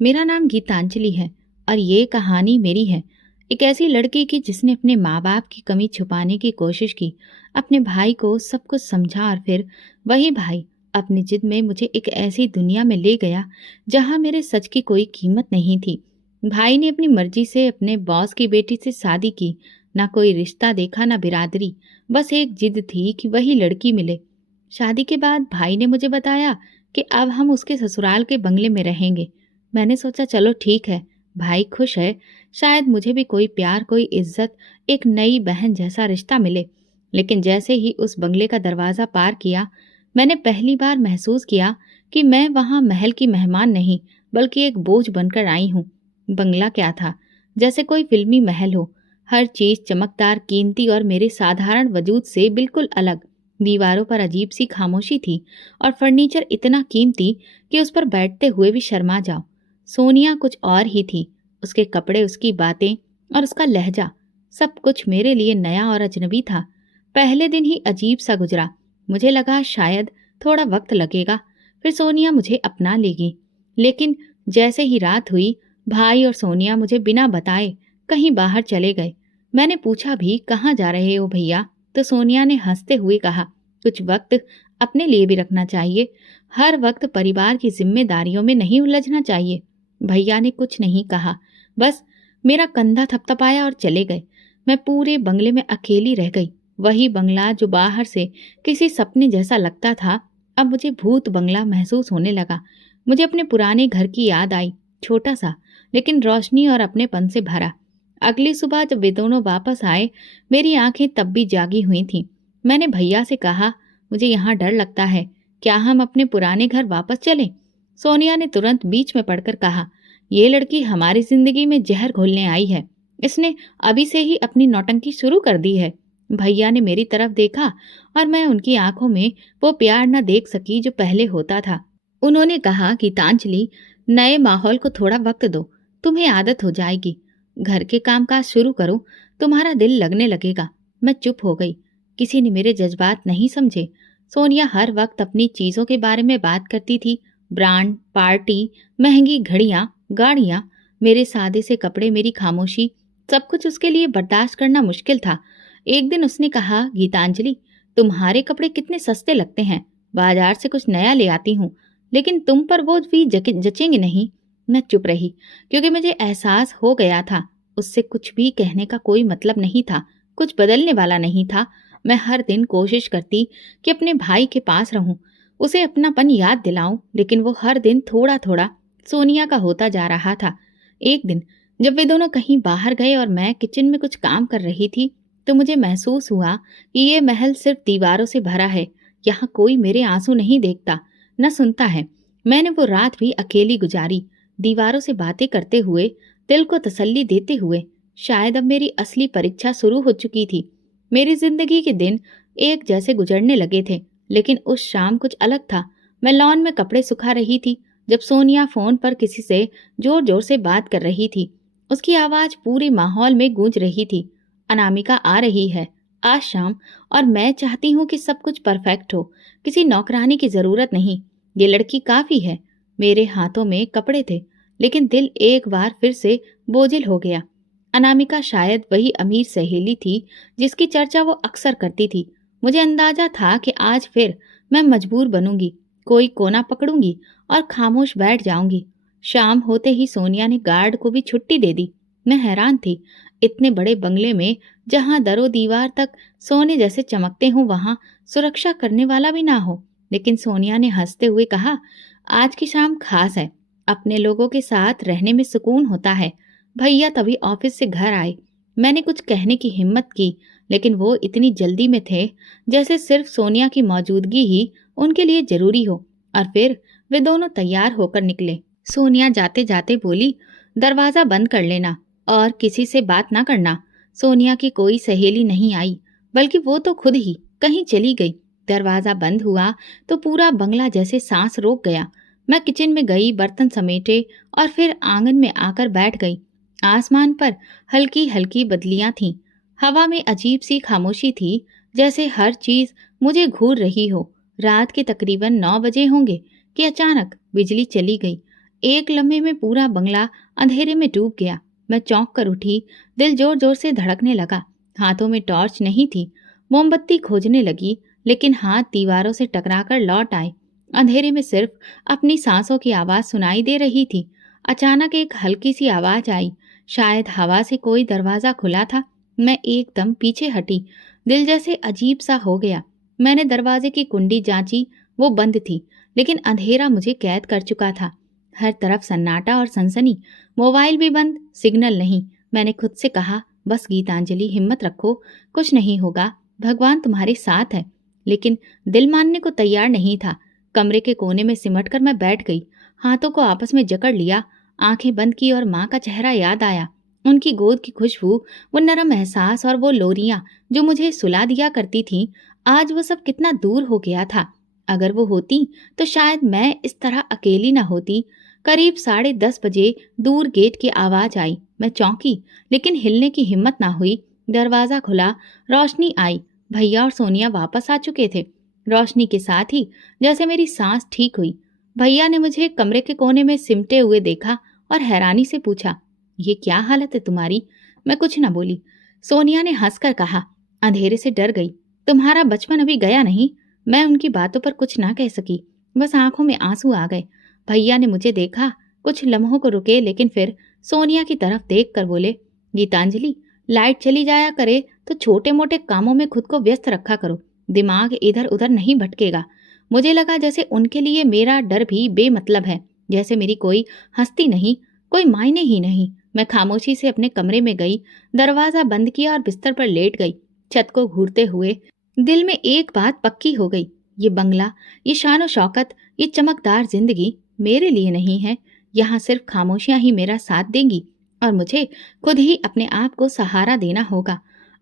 मेरा नाम गीतांजलि है और ये कहानी मेरी है। एक ऐसी लड़की की जिसने अपने माँ बाप की कमी छुपाने की कोशिश की, अपने भाई को सब कुछ समझा और फिर वही भाई अपनी जिद में मुझे एक ऐसी दुनिया में ले गया जहाँ मेरे सच की कोई कीमत नहीं थी। भाई ने अपनी मर्जी से अपने बॉस की बेटी से शादी की, ना कोई रिश्ता देखा ना बिरादरी, बस एक जिद थी कि वही लड़की मिले। शादी के बाद भाई ने मुझे बताया कि अब हम उसके ससुराल के बंगले में रहेंगे। मैंने सोचा चलो ठीक है, भाई खुश है, शायद मुझे भी कोई प्यार, कोई इज्जत, एक नई बहन जैसा रिश्ता मिले। लेकिन जैसे ही उस बंगले का दरवाज़ा पार किया, मैंने पहली बार महसूस किया कि मैं वहाँ महल की मेहमान नहीं, बल्कि एक बोझ बनकर आई हूँ। बंगला क्या था, जैसे कोई फिल्मी महल हो, हर चीज़ चमकदार, कीमती और मेरे साधारण वजूद से बिल्कुल अलग। दीवारों पर अजीब सी खामोशी थी और फर्नीचर इतना कीमती कि उस पर बैठते हुए भी शर्मा जाओ। सोनिया कुछ और ही थी, उसके कपड़े, उसकी बातें और उसका लहजा, सब कुछ मेरे लिए नया और अजनबी था। पहले दिन ही अजीब सा गुजरा। मुझे लगा शायद थोड़ा वक्त लगेगा, फिर सोनिया मुझे अपना लेगी। लेकिन जैसे ही रात हुई, भाई और सोनिया मुझे बिना बताए कहीं बाहर चले गए। मैंने पूछा भी कहाँ जा रहे हो भैया, तो सोनिया ने हंसते हुए कहा, कुछ वक्त अपने लिए भी रखना चाहिए, हर वक्त परिवार की जिम्मेदारियों में नहीं उलझना चाहिए। भैया ने कुछ नहीं कहा, बस मेरा कंधा थपथपाया और चले गए। मैं पूरे बंगले में अकेली रह गई। वही बंगला जो बाहर से किसी सपने जैसा लगता था, अब मुझे भूत बंगला महसूस होने लगा। मुझे अपने पुराने घर की याद आई, छोटा सा लेकिन रोशनी और अपनेपन से भरा। अगली सुबह जब वे दोनों वापस आए, मेरी आंखें तब भी जागी हुई थीं। मैंने भैया से कहा, मुझे यहाँ डर लगता है, क्या हम अपने पुराने घर वापस चलें? सोनिया ने तुरंत बीच में पड़कर कहा, ये लड़की हमारी जिंदगी में जहर घोलने आई है, इसने अभी से ही अपनी नौटंकी शुरू कर दी है। भैया ने मेरी तरफ देखा और मैं उनकी आंखों में वो प्यार न देख सकी जो पहले होता था। उन्होंने कहा, गीतांजलि, नए माहौल को थोड़ा वक्त दो, तुम्हें आदत हो जाएगी। घर के कामकाज शुरू करो, तुम्हारा दिल लगने लगेगा। मैं चुप हो गई। किसी ने मेरे जज्बात नहीं समझे। सोनिया हर वक्त अपनी चीजों के बारे में बात करती थी, ब्रांड, पार्टी, महंगी घड़ियां, गाड़ियां। मेरे सादे से कपड़े, मेरी खामोशी, सब कुछ उसके लिए बर्दाश्त करना मुश्किल था। एक दिन उसने कहा, गीतांजलि, तुम्हारे कपड़े कितने सस्ते लगते हैं, बाजार से कुछ नया ले आती हूँ, लेकिन तुम पर वो भी जचेंगे नहीं। मैं चुप रही, क्योंकि मुझे एहसास हो गया था उससे कुछ भी कहने का कोई मतलब नहीं था, कुछ बदलने वाला नहीं था। मैं हर दिन कोशिश करती कि अपने भाई के पास रहूं, उसे अपनापन याद दिलाऊं, लेकिन वो हर दिन थोड़ा थोड़ा सोनिया का होता जा रहा था। एक दिन जब वे दोनों कहीं बाहर गए और मैं किचन में कुछ काम कर रही थी, तो मुझे महसूस हुआ कि ये महल सिर्फ दीवारों से भरा है, यहाँ कोई मेरे आंसू नहीं देखता, न सुनता है। मैंने वो रात भी अकेली गुजारी, दीवारों से बातें करते हुए, दिल को तसल्ली देते हुए। शायद अब मेरी असली परीक्षा शुरू हो चुकी थी। मेरी जिंदगी के दिन एक जैसे गुजरने लगे थे, लेकिन उस शाम कुछ अलग था। मैं लॉन में कपड़े सुखा रही थी जब सोनिया फोन पर किसी से जोर जोर से बात कर रही थी। उसकी आवाज पूरे माहौल में गूंज रही थी, अनामिका आ रही है आज शाम, और मैं चाहती हूँ कि सब कुछ परफेक्ट हो, किसी नौकरानी की जरूरत नहीं, ये लड़की काफी है। मेरे हाथों में कपड़े थे, लेकिन दिल एक बार फिर से बोझिल हो गया। अनामिका शायद वही अमीर सहेली थी जिसकी चर्चा वो अक्सर करती थी। मुझे अंदाजा था कि आज फिर मैं मजबूर बनूंगी, कोई कोना पकड़ूंगी और खामोश बैठ जाऊंगी। शाम होते ही सोनिया ने गार्ड को भी छुट्टी दे दी। मैं हैरान थी, इतने बड़े बंगले में जहां दरो दीवार तक सोने जैसे चमकते हों, वहां सुरक्षा करने वाला भी ना हो। लेकिन सोनिया ने हंसते हुए कहा, आज की शाम खास है, अपने लोगों के साथ रहने में सुकून होता है। भैया तभी ऑफिस से घर आए। मैंने कुछ कहने की हिम्मत की, लेकिन वो इतनी जल्दी में थे जैसे सिर्फ सोनिया की मौजूदगी ही उनके लिए जरूरी हो। और फिर वे दोनों तैयार होकर निकले। सोनिया जाते जाते बोली, दरवाजा बंद कर लेना और किसी से बात ना करना। सोनिया की कोई सहेली नहीं आई, बल्कि वो तो खुद ही कहीं चली गई। दरवाजा बंद हुआ तो पूरा बंगला जैसे सांस रोक गया। मैं किचन में गई, बर्तन समेटे और फिर आंगन में आकर बैठ गई। आसमान पर हल्की हल्की बदलियां थीं। हवा में अजीब सी खामोशी थी, जैसे हर चीज मुझे घूर रही हो। रात के तकरीबन 9 बजे होंगे कि अचानक बिजली चली गई। एक लम्हे में पूरा बंगला अंधेरे में डूब गया। मैं चौंक कर उठी, दिल जोर जोर से धड़कने लगा। हाथों में टॉर्च नहीं थी। मोमबत्ती खोजने लगी, लेकिन हाथ दीवारों से टकराकर लौट आए। अंधेरे में सिर्फ अपनी सांसों की आवाज सुनाई दे रही थी। अचानक एक हल्की सी आवाज आई, शायद हवा से कोई दरवाजा खुला था। मैं एकदम पीछे हटी, दिल जैसे अजीब सा हो गया। मैंने दरवाजे की कुंडी जांची, वो बंद थी, लेकिन अंधेरा मुझे कैद कर चुका था। हर तरफ सन्नाटा और सनसनी, मोबाइल भी बंद, सिग्नल नहीं। मैंने खुद से कहा, बस गीतांजलि, हिम्मत रखो, कुछ नहीं होगा, भगवान तुम्हारे साथ है। लेकिन दिल मानने को तैयार नहीं था। कमरे के कोने में सिमट कर मैं बैठ गई, हाथों को आपस में जकड़ लिया, आंखें बंद की और माँ का चेहरा याद आया। उनकी गोद की खुशबू, वो नरम एहसास और वो लोरियां जो मुझे सुला दिया करती थीं, आज वो सब कितना दूर हो गया था। अगर वो होती तो शायद मैं इस तरह अकेली न होती। करीब 10:30 बजे दूर गेट की आवाज आई। मैं चौंकी, लेकिन हिलने की हिम्मत ना हुई। दरवाजा खुला, रोशनी आई। भैया और सोनिया वापस आ चुके थे। रोशनी के साथ ही जैसे मेरी सांस ठीक हुई। भैया ने मुझे कमरे के कोने में सिमटे हुए देखा और हैरानी से पूछा, ये क्या हालत है तुम्हारी? मैं कुछ न बोली। सोनिया ने हंसकर कहा, अंधेरे से डर गई, तुम्हारा बचपन अभी गया नहीं। मैं उनकी बातों पर कुछ ना कह सकी, बस आंखों में आंसू आ गए। भैया ने मुझे देखा, कुछ लम्हों को रुके, लेकिन फिर सोनिया की तरफ देख कर बोले, गीतांजलि, लाइट चली जाया करे तो छोटे मोटे कामों में खुद को व्यस्त रखा करो, दिमाग इधर उधर नहीं भटकेगा। मुझे लगा जैसे उनके लिए मेरा डर भी बेमतलब है, जैसे मेरी कोई हस्ती नहीं, कोई मायने ही नहीं। मैं खामोशी से अपने कमरे में गई, दरवाजा बंद किया और बिस्तर पर लेट गई। छत को घूरते हुए दिल में एक बात पक्की हो गई, ये बंगला, ये शान और शौकत, ये चमकदार जिंदगी मेरे लिए नहीं है। यहाँ सिर्फ खामोशियां ही मेरा साथ देंगी और मुझे खुद ही अपने आप को सहारा देना होगा।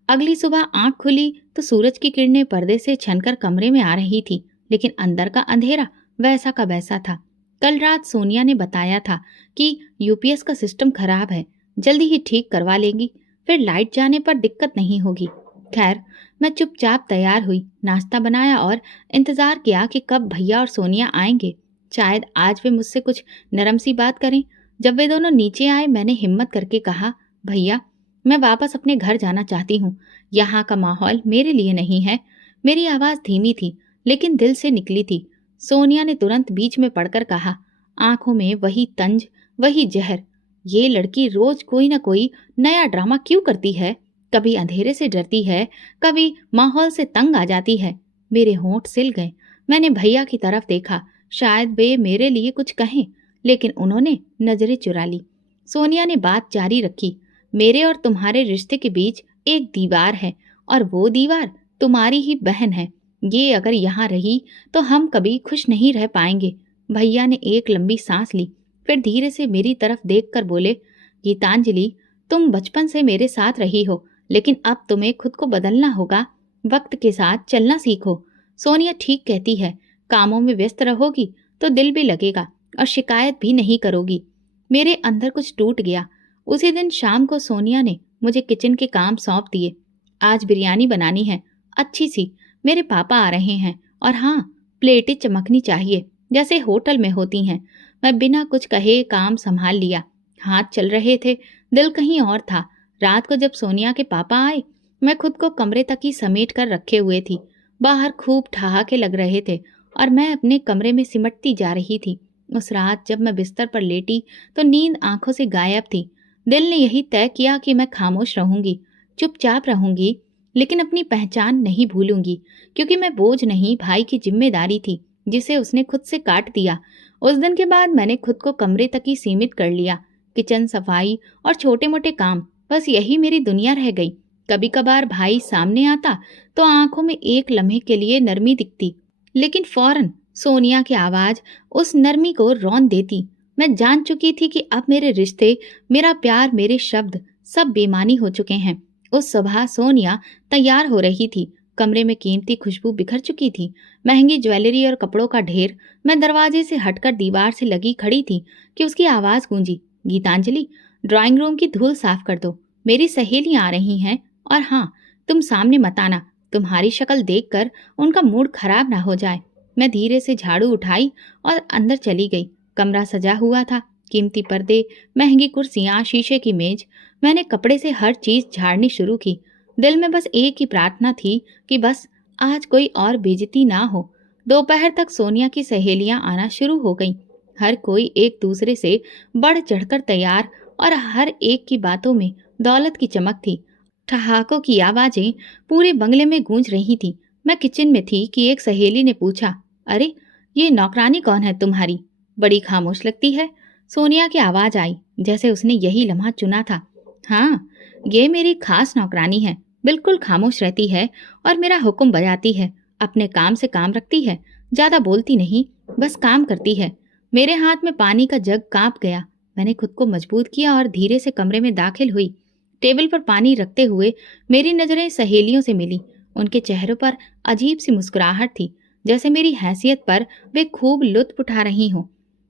अगली सुबह आंख खुली तो सूरज की किरणें पर्दे से छनकर कमरे में आ रही थी, लेकिन अंदर का अंधेरा वैसा का वैसा था। कल रात सोनिया ने बताया था कि यूपीएस का सिस्टम खराब है, जल्दी ही ठीक करवा लेंगी, फिर लाइट जाने पर दिक्कत नहीं होगी। खैर, मैं चुपचाप तैयार हुई, नाश्ता बनाया और इंतजार किया कि कब भैया और सोनिया आएंगे। शायद आज वे मुझसे कुछ नरम सी बात करें। जब वे दोनों नीचे आए, मैंने हिम्मत करके कहा, भैया, मैं वापस अपने घर जाना चाहती हूँ, यहाँ का माहौल मेरे लिए नहीं है। मेरी आवाज़ धीमी थी, लेकिन दिल से निकली थी। सोनिया ने तुरंत बीच में पड़कर कहा, आंखों में वही तंज, वही जहर। ये लड़की रोज कोई ना कोई नया ड्रामा क्यों करती है? कभी अंधेरे से डरती है, कभी माहौल से तंग आ जाती है। मेरे होंठ सिल गए। मैंने भैया की तरफ देखा, शायद वे मेरे लिए कुछ कहें, लेकिन उन्होंने नजरें चुरा ली। सोनिया ने बात जारी रखी, मेरे और तुम्हारे रिश्ते के बीच एक दीवार है, और वो दीवार तुम्हारी ही बहन है। ये अगर यहाँ रही तो हम कभी खुश नहीं रह पाएंगे। भैया ने एक लंबी सांस ली, फिर धीरे से मेरी तरफ देखकर बोले, गीतांजलि, तुम बचपन से मेरे साथ रही हो, लेकिन अब तुम्हें खुद को बदलना होगा। वक्त के साथ चलना सीखो। सोनिया ठीक कहती है, कामों में व्यस्त रहोगी तो दिल भी लगेगा और शिकायत भी नहीं करोगी। मेरे अंदर कुछ टूट गया। उसी दिन शाम को सोनिया ने मुझे किचन के काम सौंप दिए। आज बिरयानी बनानी है, अच्छी सी, मेरे पापा आ रहे हैं, और हाँ, प्लेटें चमकनी चाहिए जैसे होटल में होती हैं। मैं बिना कुछ कहे काम संभाल लिया। हाथ चल रहे थे, दिल कहीं और था। रात को जब सोनिया के पापा आए, मैं खुद को कमरे तक ही समेट कर रखे हुए थी। बाहर खूब ठहाके लग रहे थे और मैं अपने कमरे में सिमटती जा रही थी। उस रात जब मैं बिस्तर पर लेटी तो नींद आंखों से गायब थी। दिल ने यही तय किया कि मैं खामोश रहूंगी, चुपचाप रहूंगी, लेकिन अपनी पहचान नहीं भूलूंगी, क्योंकि मैं बोझ नहीं, भाई की जिम्मेदारी थी जिसे उसने खुद से काट दिया। उस दिन के बाद मैंने खुद को कमरे तक ही सीमित कर लिया। किचन सफाई और छोटे मोटे काम, बस यही मेरी दुनिया रह गई। कभी कभार भाई सामने आता तो आंखों में एक लम्हे के लिए नरमी दिखती, लेकिन फौरन सोनिया की आवाज उस नरमी को रौंद देती। मैं जान चुकी थी कि अब मेरे रिश्ते, मेरा प्यार, मेरे शब्द सब बेमानी हो चुके हैं। उस सुबह सोनिया तैयार हो रही थी। कमरे में कीमती खुशबू बिखर चुकी थी, महंगी ज्वेलरी और कपड़ों का ढेर। मैं दरवाजे से हटकर दीवार से लगी खड़ी थी कि उसकी आवाज गूंजी, गीतांजलि, ड्राइंग रूम की धूल साफ कर दो, मेरी सहेलियां आ रही हैं, और हाँ, तुम सामने मत आना, तुम्हारी शक्ल देखकर उनका मूड खराब ना हो जाए। मैं धीरे से झाड़ू उठाई और अंदर चली गई। कमरा सजा हुआ था, कीमती पर्दे, महंगी कुर्सियां, शीशे की मेज। मैंने कपड़े से हर चीज झाड़नी शुरू की। दिल में बस एक ही प्रार्थना थी कि बस आज कोई और बेइज्जती ना हो। दोपहर तक सोनिया की सहेलियां आना शुरू हो गईं। हर कोई एक दूसरे से बढ़ चढ़कर तैयार और हर एक की बातों में दौलत की चमक थी। ठहाकों की आवाजें पूरे बंगले में गूंज रही थी। मैं किचन में थी कि एक सहेली ने पूछा, अरे ये नौकरानी कौन है तुम्हारी? बड़ी खामोश लगती है। सोनिया की आवाज आई, जैसे उसने यही लम्हा चुना था। हाँ, ये मेरी खास नौकरानी है। बिल्कुल खामोश रहती है और मेरा हुक्म बजाती है। अपने काम से काम रखती है, ज्यादा बोलती नहीं, बस काम करती है। मेरे हाथ में पानी का जग कांप गया। मैंने खुद को मजबूत किया और धीरे से कमरे में दाखिल हुई। टेबल पर पानी रखते हुए मेरी नजरें सहेलियों से मिली। उनके चेहरों पर अजीब सी मुस्कुराहट थी, जैसे मेरी हैसियत पर वे खूब लुत्फ उठा रही हों।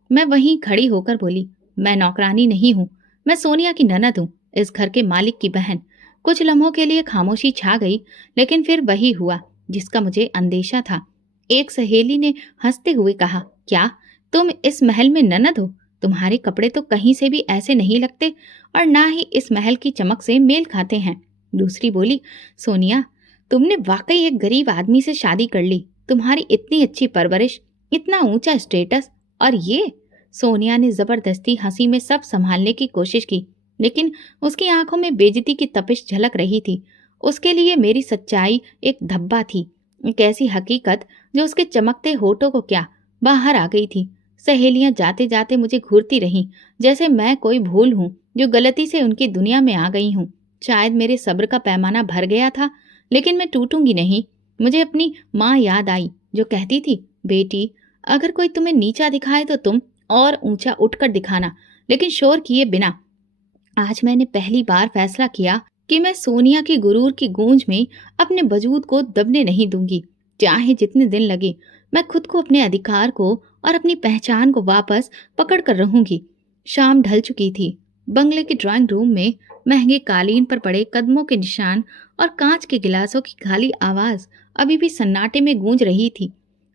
मैं वहीं खड़ी होकर बोली, मैं नौकरानी नहीं हूँ, मैं सोनिया की ननद हूँ, इस घर के मालिक की बहन। कुछ लम्हों के लिए खामोशी छा गई, लेकिन फिर वही हुआ जिसका मुझे अंदेशा था। एक सहेली ने हंसते हुए कहा, क्या तुम इस महल में ननद हो? तुम्हारे कपड़े तो कहीं से भी ऐसे नहीं लगते और ना ही इस महल की चमक से मेल खाते हैं। दूसरी बोली, सोनिया, तुमने वाकई एक गरीब आदमी से शादी कर ली। तुम्हारी इतनी अच्छी परवरिश, इतना ऊंचा स्टेटस, और ये। सोनिया ने जबरदस्ती हंसी में सब संभालने की कोशिश की, लेकिन उसकी आंखों में बेइज्जती की तपिश झलक रही थी। उसके लिए मेरी सच्चाई एक धब्बा थी, एक ऐसी हकीकत जो उसके चमकते होठों को क्या बाहर आ गई थी। सहेलियां जाते जाते मुझे घूरती रहीं, जैसे मैं कोई भूल हूं जो गलती से उनकी दुनिया में आ गई हूं। शायद मेरे सब्र का पैमाना भर गया था, लेकिन मैं टूटूंगी नहीं। मुझे अपनी माँ याद आई, जो कहती थी, बेटी, अगर कोई तुम्हें नीचा दिखाए तो तुम और ऊंचा उठकर दिखाना, लेकिन शोर किए बिना। आज मैंने पहली बार फैसला किया कि मैं सोनिया की गुरूर की गूंज में अपने वजूद को दबने नहीं दूंगी। चाहे जितने दिन लगे, मैं खुद को, अपने अधिकार को और अपनी पहचान को वापस पकड़ कर रहूंगी। शाम ढल चुकी थी। बंगले के ड्राइंग रूम में महंगे कालीन पर पड़े कदमों के निशान और कांच के गिलासों की खाली आवाज अभी भी सन्नाटे में गूंज रही थी।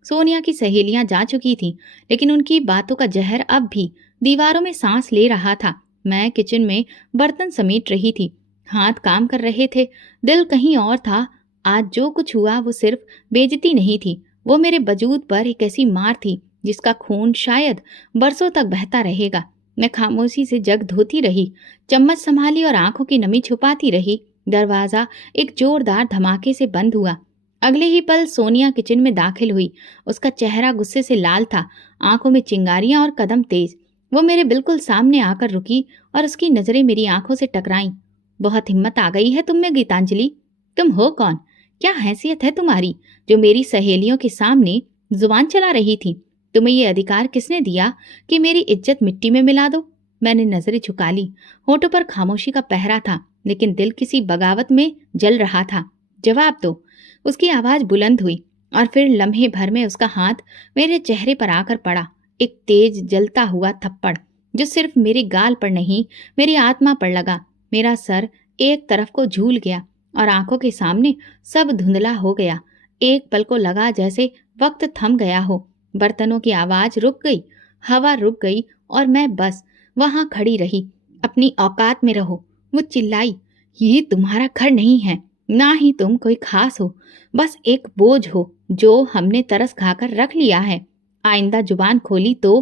सोनिया की सहेलियां जा चुकी थीं, लेकिन उनकी बातों का जहर अब भी दीवारों में सांस ले रहा था। मैं किचन में बर्तन समेट रही थी। हाथ काम कर रहे थे, दिल कहीं और था। आज जो कुछ हुआ वो सिर्फ बेइज्जती नहीं थी, वो मेरे वजूद पर एक ऐसी मार थी जिसका खून शायद बरसों तक बहता रहेगा। मैं खामोशी से जग धोती रही, चम्मच संभाली और आंखों की नमी छुपाती रही। दरवाजा एक जोरदार धमाके से बंद हुआ। अगले ही पल सोनिया किचन में दाखिल हुई। उसका चेहरा गुस्से से लाल था, आंखों में चिंगारियां और कदम तेज। वो मेरे बिल्कुल सामने आकर रुकी और उसकी नजरें मेरी आंखों से टकराईं। बहुत हिम्मत आ गई है तुम में, गीतांजलि। तुम हो कौन? क्या हैसियत है तुम्हारी जो मेरी सहेलियों के सामने जुबान चला रही थी? तुम्हें ये अधिकार किसने दिया कि मेरी इज्जत मिट्टी में मिला दो? मैंने नजरें झुका ली। होठों पर खामोशी का पहरा था, लेकिन दिल किसी बगावत में जल रहा था। जवाब दो। उसकी आवाज बुलंद हुई और फिर लम्हे भर में उसका हाथ मेरे चेहरे पर आकर पड़ा। एक तेज जलता हुआ थप्पड़ जो सिर्फ मेरे गाल पर नहीं, मेरी आत्मा पर लगा। मेरा सर एक तरफ को झूल गया और आंखों के सामने सब धुंधला हो गया। एक पल को लगा जैसे वक्त थम गया हो। बर्तनों की आवाज रुक गई, हवा रुक गई और मैं बस वहां खड़ी रही। अपनी औकात में रहो, वो चिल्लाई। ये तुम्हारा घर नहीं है, ना ही तुम कोई खास हो, बस एक बोझ हो जो हमने तरस खाकर रख लिया है। आइंदा जुबान खोली तो।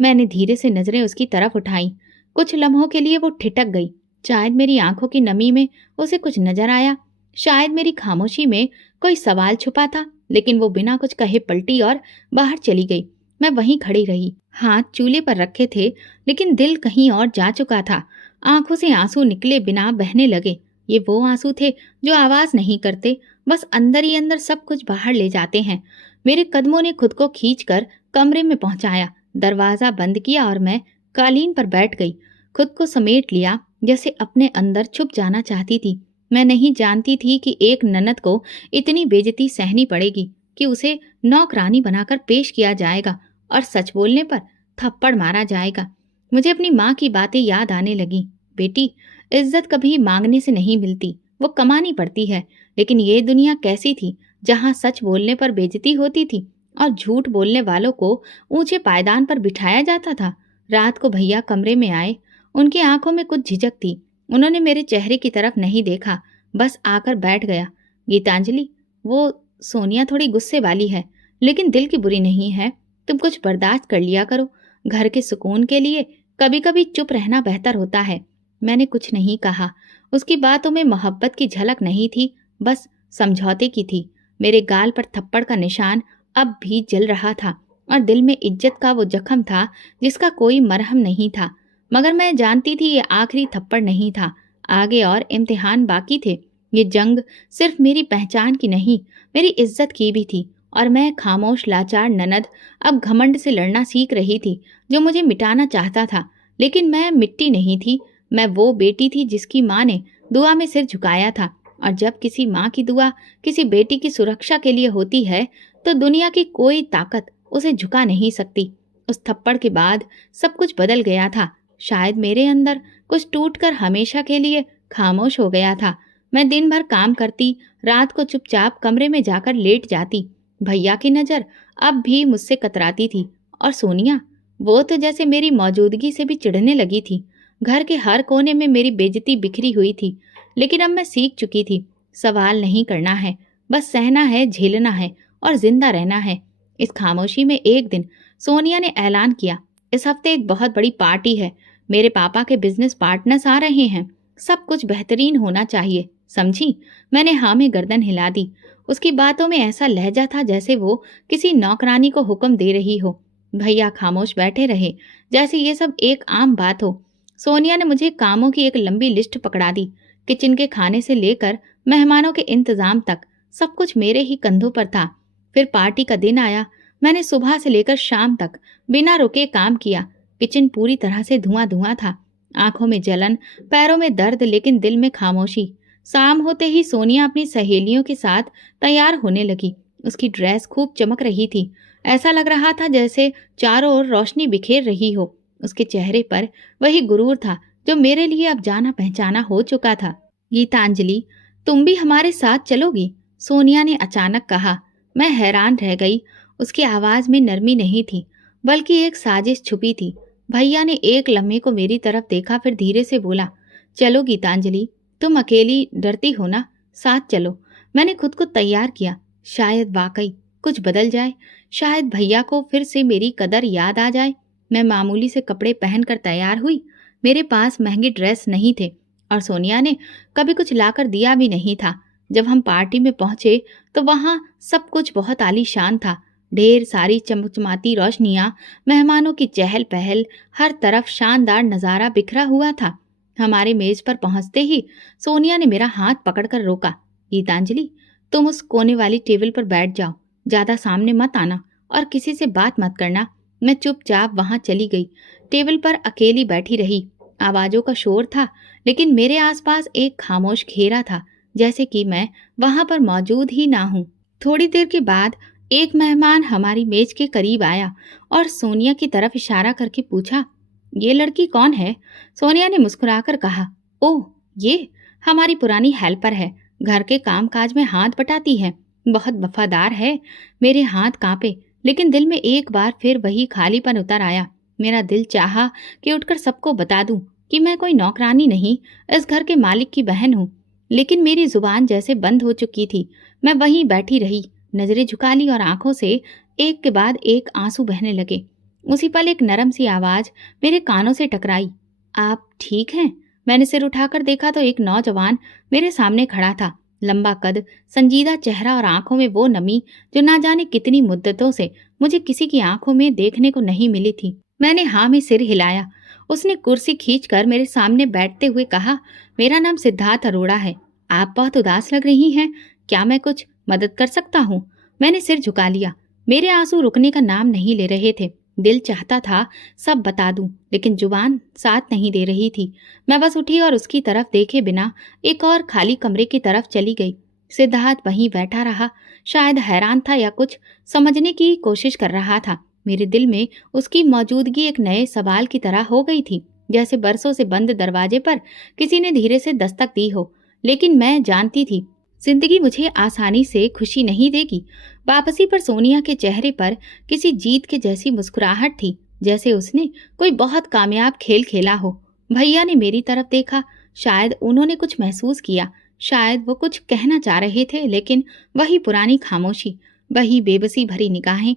मैंने धीरे से नजरें उसकी तरफ उठाई। कुछ लम्हों के लिए वो ठिठक गई। शायद मेरी आंखों की नमी में उसे कुछ नजर आया, शायद मेरी खामोशी में कोई सवाल छुपा था, लेकिन वो बिना कुछ कहे पलटी और बाहर चली गई। मैं वहीं खड़ी रही। हाथ चूल्हे पर रखे थे, लेकिन दिल कहीं और जा चुका था। आंखों से आंसू निकले बिना बहने लगे। ये वो आंसू थे जो आवाज नहीं करते, बस अंदर ही अंदर सब कुछ बाहर ले जाते हैं। मेरे कदमों ने खुद को खींचकर कमरे में पहुंचाया। दरवाजा बंद किया और मैं कालीन पर बैठ गई। खुद को समेट लिया, जैसे अपने अंदर छुप जाना चाहती थी। मैं नहीं जानती थी कि एक ननद को इतनी बेइज्जती सहनी पड़ेगी, कि उसे नौकरानी बनाकर पेश किया जाएगा और सच बोलने पर थप्पड़ मारा जाएगा। मुझे अपनी माँ की बातें याद आने लगी। बेटी, इज्जत कभी मांगने से नहीं मिलती, वो कमानी पड़ती है। लेकिन ये दुनिया कैसी थी जहाँ सच बोलने पर बेइज्जती होती थी और झूठ बोलने वालों को ऊंचे पायदान पर बिठाया जाता था। रात को भैया कमरे में आए। उनकी आंखों में कुछ झिझक थी। उन्होंने मेरे चेहरे की तरफ नहीं देखा, बस आकर बैठ गया। गीतांजलि, वो सोनिया थोड़ी गुस्से वाली है, लेकिन दिल की बुरी नहीं है। तुम कुछ बर्दाश्त कर लिया करो। घर के सुकून के लिए कभी कभी चुप रहना बेहतर होता है। मैंने कुछ नहीं कहा। उसकी बातों में मोहब्बत की झलक नहीं थी, बस समझौते की थी। मेरे गाल पर थप्पड़ का निशान अब भी जल रहा था और दिल में इज्जत का वो जख्म था जिसका कोई मरहम नहीं था। मगर मैं जानती थी ये आखिरी थप्पड़ नहीं था, आगे और इम्तिहान बाकी थे। ये जंग सिर्फ मेरी पहचान की नहीं, मेरी इज्जत की भी थी। और मैं खामोश लाचार ननद अब घमंड से लड़ना सीख रही थी, जो मुझे मिटाना चाहता था। लेकिन मैं मिट्टी नहीं थी। मैं वो बेटी थी जिसकी माँ ने दुआ में सिर झुकाया था। और जब किसी माँ की दुआ किसी बेटी की सुरक्षा के लिए होती है, तो दुनिया की कोई ताकत उसे झुका नहीं सकती। उस थप्पड़ के बाद सब कुछ बदल गया था। शायद मेरे अंदर कुछ टूटकर हमेशा के लिए खामोश हो गया था। मैं दिन भर काम करती, रात को चुपचाप कमरे में जाकर लेट जाती। भैया की नज़र अब भी मुझसे कतराती थी। और सोनिया, वो तो जैसे मेरी मौजूदगी से भी चिढ़ने लगी थी। घर के हर कोने में मेरी बेइज्जती बिखरी हुई थी। लेकिन अब मैं सीख चुकी थी, सवाल नहीं करना है, बस सहना है, झेलना है और जिंदा रहना है। इस खामोशी में एक दिन सोनिया ने ऐलान किया, इस हफ्ते एक बहुत बड़ी पार्टी है। मेरे पापा के बिजनेस पार्टनर्स आ रहे हैं। सब कुछ बेहतरीन होना चाहिए, समझी? मैंने हाँ में गर्दन हिला दी। उसकी बातों में ऐसा लहजा था जैसे वो किसी नौकरानी को हुक्म दे रही हो। भैया खामोश बैठे रहे, जैसे ये सब एक आम बात हो। सोनिया ने मुझे कामों की एक लंबी लिस्ट पकड़ा दी। किचन के खाने से लेकर मेहमानों के इंतजाम तक सब कुछ मेरे ही कंधों पर था। फिर पार्टी का दिन आया। मैंने सुबह से लेकर शाम तक बिना रुके काम किया। किचन पूरी तरह से धुआं धुआं था। आंखों में जलन, पैरों में दर्द, लेकिन दिल में खामोशी। शाम होते ही सोनिया अपनी सहेलियों के साथ तैयार होने लगी। उसकी ड्रेस खूब चमक रही थी। ऐसा लग रहा था जैसे चारों ओर रोशनी बिखेर रही हो। उसके चेहरे पर वही गुरूर था जो मेरे लिए अब जाना पहचाना हो चुका था। गीतांजलि, तुम भी हमारे साथ चलोगी? सोनिया ने अचानक कहा। मैं हैरान रह गई। उसकी आवाज में नरमी नहीं थी, बल्कि एक साजिश छुपी थी। भैया ने एक लम्हे को मेरी तरफ देखा, फिर धीरे से बोला, चलो गीतांजलि, तुम अकेली डरती हो ना, साथ चलो। मैंने खुद को तैयार किया। शायद वाकई कुछ बदल जाए, शायद भैया को फिर से मेरी कदर याद आ जाए। मैं मामूली से कपड़े पहनकर तैयार हुई। मेरे पास महंगे ड्रेस नहीं थे और सोनिया ने कभी कुछ लाकर दिया भी नहीं था। जब हम पार्टी में पहुंचे तो वहां सब कुछ बहुत आलीशान था। ढेर सारी चमचमाती रोशनियां, मेहमानों की चहल पहल, हर तरफ शानदार नजारा बिखरा हुआ था। हमारे मेज पर पहुंचते ही सोनिया ने मेरा हाथ पकड़कर रोका। गीतांजलि, तुम उस कोने वाली टेबल पर बैठ जाओ, ज्यादा सामने मत आना और किसी से बात मत करना। मैं चुपचाप वहां चली गई। टेबल पर अकेली बैठी रही। आवाजों का शोर था, लेकिन मेरे आसपास एक खामोश घेरा था, जैसे कि मैं वहां पर मौजूद ही ना हूं। थोड़ी देर के बाद एक मेहमान हमारी मेज के करीब आया और सोनिया की तरफ इशारा करके पूछा, ये लड़की कौन है? सोनिया ने मुस्कुराकर कहा, ओह, ये हमारी पुरानी हेल्पर है। घर के कामकाज में हाथ बटाती है, बहुत वफादार है। मेरे हाथ कांपे, लेकिन दिल में एक बार फिर वही खालीपन उतर आया। मेरा दिल चाहा कि उठकर सबको बता दूं कि मैं कोई नौकरानी नहीं, इस घर के मालिक की बहन हूँ। लेकिन मेरी जुबान जैसे बंद हो चुकी थी। मैं वहीं बैठी रही, नजरें झुका ली और आंखों से एक के बाद एक आंसू बहने लगे। उसी पल एक नरम सी आवाज मेरे कानों से टकराई, आप ठीक हैं? मैंने सिर उठाकर देखा तो एक नौजवान मेरे सामने खड़ा था। लंबा कद, संजीदा चेहरा और आंखों में वो नमी जो ना जाने कितनी मुद्दतों से मुझे किसी की आंखों में देखने को नहीं मिली थी। मैंने हाँ में सिर हिलाया। उसने कुर्सी खींचकर मेरे सामने बैठते हुए कहा, मेरा नाम सिद्धार्थ अरोड़ा है। आप बहुत उदास लग रही हैं, क्या मैं कुछ मदद कर सकता हूँ? मैंने सिर झुका लिया। मेरे आंसू रुकने का नाम नहीं ले रहे थे। दिल चाहता था सब बता दूं, लेकिन जुबान साथ नहीं दे रही थी। मैं बस उठी और उसकी तरफ देखे बिना एक और खाली कमरे की तरफ चली गई। सिद्धार्थ वहीं बैठा रहा, शायद हैरान था या कुछ समझने की कोशिश कर रहा था। मेरे दिल में उसकी मौजूदगी एक नए सवाल की तरह हो गई थी, जैसे बरसों से बंद दरवाजे पर किसी ने धीरे से दस्तक दी हो। लेकिन मैं जानती थी जिंदगी मुझे आसानी से खुशी नहीं देगी। वापसी पर सोनिया के चेहरे पर किसी जीत के जैसी मुस्कुराहट थी, जैसे उसने कोई बहुत कामयाब खेल खेला हो। भैया ने मेरी तरफ देखा। शायद उन्होंने कुछ महसूस किया, शायद वो कुछ कहना चाह रहे थे, लेकिन वही पुरानी खामोशी, वही बेबसी भरी निगाहें।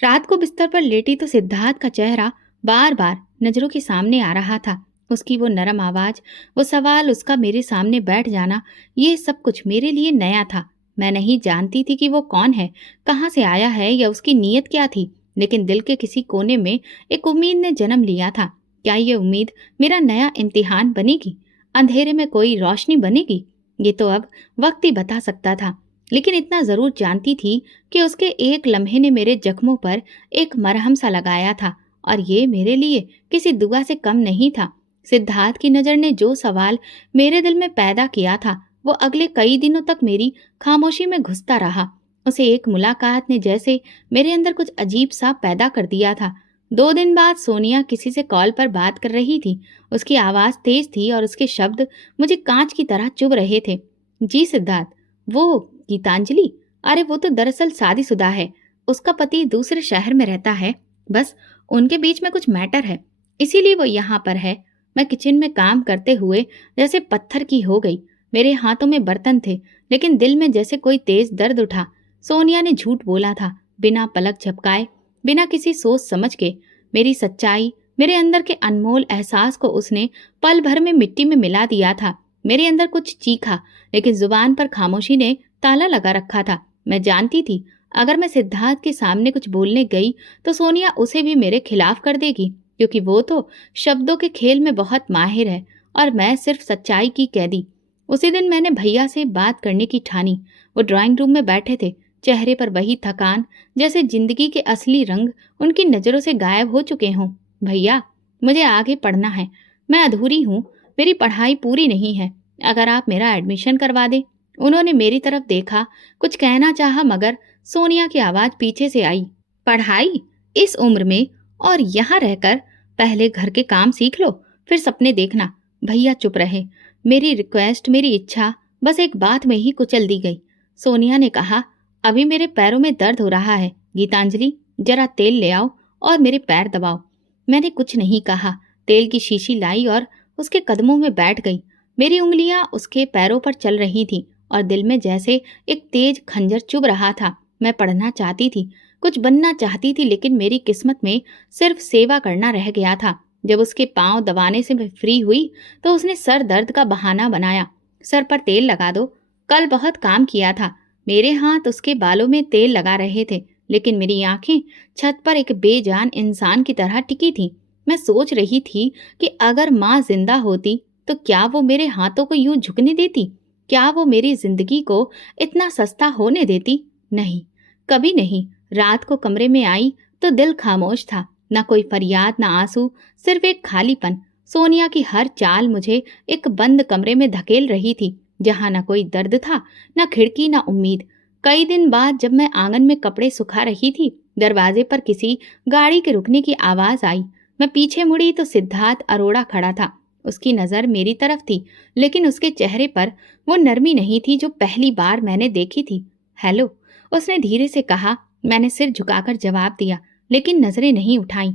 रात को बिस्तर पर लेटी तो सिद्धार्थ का चेहरा बार बार नजरों के सामने आ रहा था। उसकी वो नरम आवाज, वो सवाल, उसका मेरे सामने बैठ जाना, ये सब कुछ मेरे लिए नया था। मैं नहीं जानती थी कि वो कौन है, कहाँ से आया है या उसकी नीयत क्या थी, लेकिन दिल के किसी कोने में एक उम्मीद ने जन्म लिया था। क्या ये उम्मीद मेरा नया इम्तिहान बनेगी, अंधेरे में कोई रोशनी बनेगी? ये तो अब वक्त ही बता सकता था, लेकिन इतना जरूर जानती थी कि उसके एक लम्हे ने मेरे जख्मों पर एक मरहम सा लगाया था, और ये मेरे लिए किसी दुआ से कम नहीं था। सिद्धार्थ की नज़र ने जो सवाल मेरे दिल में पैदा किया था, वो अगले कई दिनों तक मेरी खामोशी में घुसता रहा। उसे एक मुलाकात ने जैसे मेरे अंदर कुछ अजीब सा पैदा कर दिया था। 2 दिन बाद सोनिया किसी से कॉल पर बात कर रही थी। उसकी आवाज़ तेज थी और उसके शब्द मुझे कांच की तरह चुभ रहे थे। जी सिद्धार्थ, वो गीतांजलि? अरे वो तो दरअसल शादीशुदा है, उसका पति दूसरे शहर में रहता है। बस उनके बीच में कुछ मैटर है, इसीलिए वो यहाँ पर है। मैं किचन में काम करते हुए जैसे पत्थर की हो गई। मेरे हाथों में बर्तन थे, लेकिन दिल में जैसे कोई तेज दर्द उठा। सोनिया ने झूठ बोला था, बिना पलक झपकाए, बिना किसी सोच समझ के। मेरी सच्चाई, मेरे अंदर के अनमोल एहसास को उसने पल भर में मिट्टी में मिला दिया था। मेरे अंदर कुछ चीखा, लेकिन जुबान पर खामोशी ने ताला लगा रखा था। मैं जानती थी, अगर मैं सिद्धार्थ के सामने कुछ बोलने गई तो सोनिया उसे भी मेरे खिलाफ कर देगी, क्योंकि वो तो शब्दों के खेल में बहुत माहिर है और मैं सिर्फ सच्चाई की कैदी। उसी दिन मैंने भैया से बात करने की ठानी। वो ड्राइंग रूम में बैठे थे, चेहरे पर वही थकान, जैसे जिंदगी के असली रंग उनकी नज़रों से गायब हो चुके हों। भैया, मुझे आगे पढ़ना है, मैं अधूरी हूँ, मेरी पढ़ाई पूरी नहीं है, अगर आप मेरा एडमिशन करवा दें। उन्होंने मेरी तरफ देखा, कुछ कहना चाहा, मगर सोनिया की आवाज़ पीछे से आई। पढ़ाई? इस उम्र में और यहाँ रहकर? पहले घर के काम सीख लो, फिर सपने देखना। भैया चुप रहे। मेरी रिक्वेस्ट, मेरी इच्छा बस एक बात में ही कुचल दी गई। सोनिया ने कहा, अभी मेरे पैरों में दर्द हो रहा है गीतांजलि, जरा तेल ले आओ और मेरे पैर दबाओ। मैंने कुछ नहीं कहा। तेल की शीशी लाई और उसके कदमों में बैठ गई। मेरी उंगलियां उसके पैरों पर चल रही थीं और दिल में जैसे एक तेज खंजर चुभ रहा था। मैं पढ़ना चाहती थी, कुछ बनना चाहती थी, लेकिन मेरी किस्मत में सिर्फ सेवा करना रह गया था। जब उसके पांव दबाने से मैं फ्री हुई तो उसने सर दर्द का बहाना बनाया। सर पर तेल लगा दो, कल बहुत काम किया था। मेरे हाथ उसके बालों में तेल लगा रहे थे, लेकिन मेरी आंखें छत पर एक बेजान इंसान की तरह टिकी थीं। मैं सोच रही थी कि अगर माँ जिंदा होती तो क्या वो मेरे हाथों को यूं झुकने देती? क्या वो मेरी जिंदगी को इतना सस्ता होने देती? नहीं, कभी नहीं। रात को कमरे में आई तो दिल खामोश था, न कोई फरियाद, न आंसू, सिर्फ एक खालीपन। सोनिया की हर चाल मुझे एक बंद कमरे में धकेल रही थी, जहाँ न कोई दर्द था, न खिड़की, न उम्मीद। कई दिन बाद जब मैं आंगन में कपड़े सुखा रही थी, दरवाजे पर किसी गाड़ी के रुकने की आवाज आई। मैं पीछे मुड़ी तो सिद्धार्थ अरोड़ा खड़ा था। उसकी नजर मेरी तरफ थी, लेकिन उसके चेहरे पर वो नरमी नहीं थी जो पहली बार मैंने देखी थी। हेलो, उसने धीरे से कहा। मैंने सिर झुकाकर जवाब दिया, लेकिन नजरें नहीं उठाई।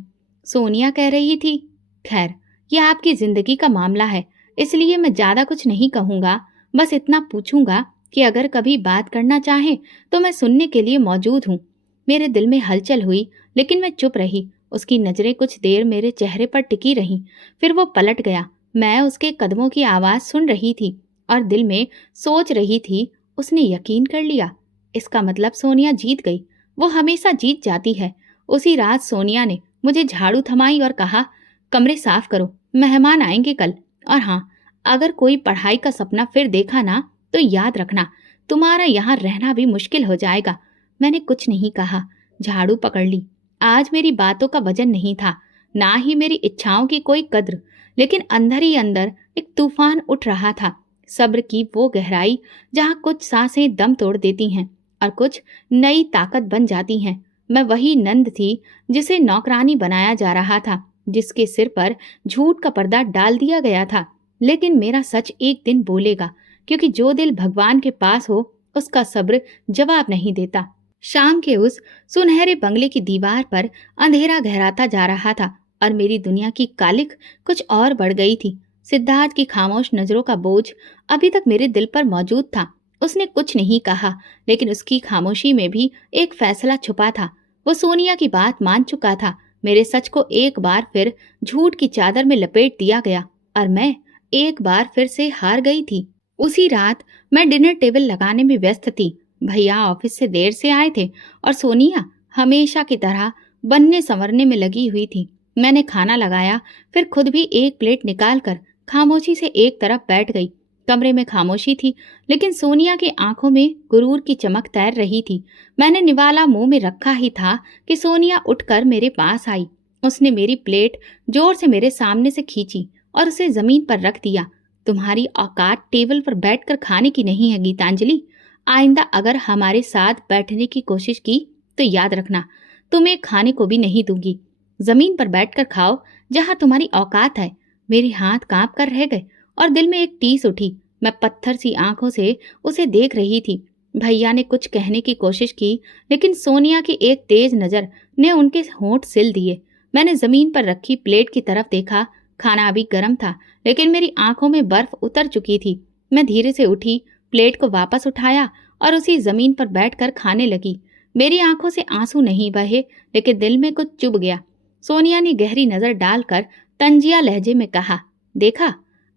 सोनिया कह रही थी, खैर, यह आपकी जिंदगी का मामला है, इसलिए मैं ज्यादा कुछ नहीं कहूंगा। बस इतना पूछूंगा कि अगर कभी बात करना चाहें तो मैं सुनने के लिए मौजूद हूँ। मेरे दिल में हलचल हुई, लेकिन मैं चुप रही। उसकी नजरें कुछ देर मेरे चेहरे पर टिकी रहीं, फिर वो पलट गया। मैं उसके कदमों की आवाज सुन रही थी और दिल में सोच रही थी, उसने यकीन कर लिया। इसका मतलब सोनिया जीत गई। वो हमेशा जीत जाती है। उसी रात सोनिया ने मुझे झाड़ू थमाई और कहा, कमरे साफ करो, मेहमान आएंगे कल। और हाँ, अगर कोई पढ़ाई का सपना फिर देखा ना तो याद रखना, तुम्हारा यहाँ रहना भी मुश्किल हो जाएगा। मैंने कुछ नहीं कहा, झाड़ू पकड़ ली। आज मेरी बातों का वजन नहीं था, ना ही मेरी इच्छाओं की कोई कद्र, लेकिन अंदर ही अंदर एक तूफान उठ रहा था। सब्र की वो गहराई जहाँ कुछ सांसें दम तोड़ देती हैं और कुछ नई ताकत बन जाती हैं। मैं वही नंद थी जिसे नौकरानी बनाया जा रहा था, जिसके सिर पर झूठ का पर्दा डाल दिया गया था। लेकिन मेरा सच एक दिन बोलेगा, क्योंकि जो दिल भगवान के पास हो उसका सब्र जवाब नहीं देता। शाम के उस सुनहरे बंगले की दीवार पर अंधेरा गहराता जा रहा था और मेरी दुनिया की कालिख कुछ और बढ़ गई थी। सिद्धार्थ की खामोश नजरों का बोझ अभी तक मेरे दिल पर मौजूद था। उसने कुछ नहीं कहा, लेकिन उसकी खामोशी में भी एक फैसला छुपा था। वो सोनिया की बात मान चुका था। मेरे सच को एक बार फिर झूठ की चादर में लपेट दिया गया और मैं एक बार फिर से हार गई थी। उसी रात मैं डिनर टेबल लगाने में व्यस्त थी। भैया ऑफिस से देर से आए थे और सोनिया हमेशा की तरह बनने संवरने में लगी हुई थी। मैंने खाना लगाया, फिर खुद भी एक प्लेट निकालकर खामोशी से एक तरफ बैठ गई। कमरे में खामोशी थी, लेकिन सोनिया की आंखों में गुरूर की चमक तैर रही थी। मैंने निवाला मुंह में रखा ही था कि सोनिया उठकर मेरे पास आई। उसने मेरी प्लेट जोर से मेरे सामने से खींची और उसे जमीन पर रख दिया। तुम्हारी औकात टेबल पर बैठकर खाने की नहीं है गीतांजलि। आइंदा अगर हमारे साथ बैठने की कोशिश की तो याद रखना, तुम्हें खाने को भी नहीं दूंगी। जमीन पर बैठकर खाओ जहां तुम्हारी औकात है। मेरे हाथ कांप कर रह गए और दिल में एक टीस उठी। मैं पत्थर सी आंखों से उसे देख रही थी। भैया ने कुछ कहने की कोशिश की, लेकिन सोनिया की एक तेज नजर ने उनके होंठ सिल दिए। मैंने जमीन पर रखी प्लेट की तरफ देखा। खाना अभी गर्म था, लेकिन मेरी आंखों में बर्फ उतर चुकी थी। मैं धीरे से उठी, प्लेट को वापस उठाया और उसी जमीन पर बैठकर खाने लगी। मेरी आंखों से आंसू नहीं बहे, लेकिन दिल में कुछ चुभ गया। सोनिया ने गहरी नजर डालकर तंजिया लहजे में कहा, देखा,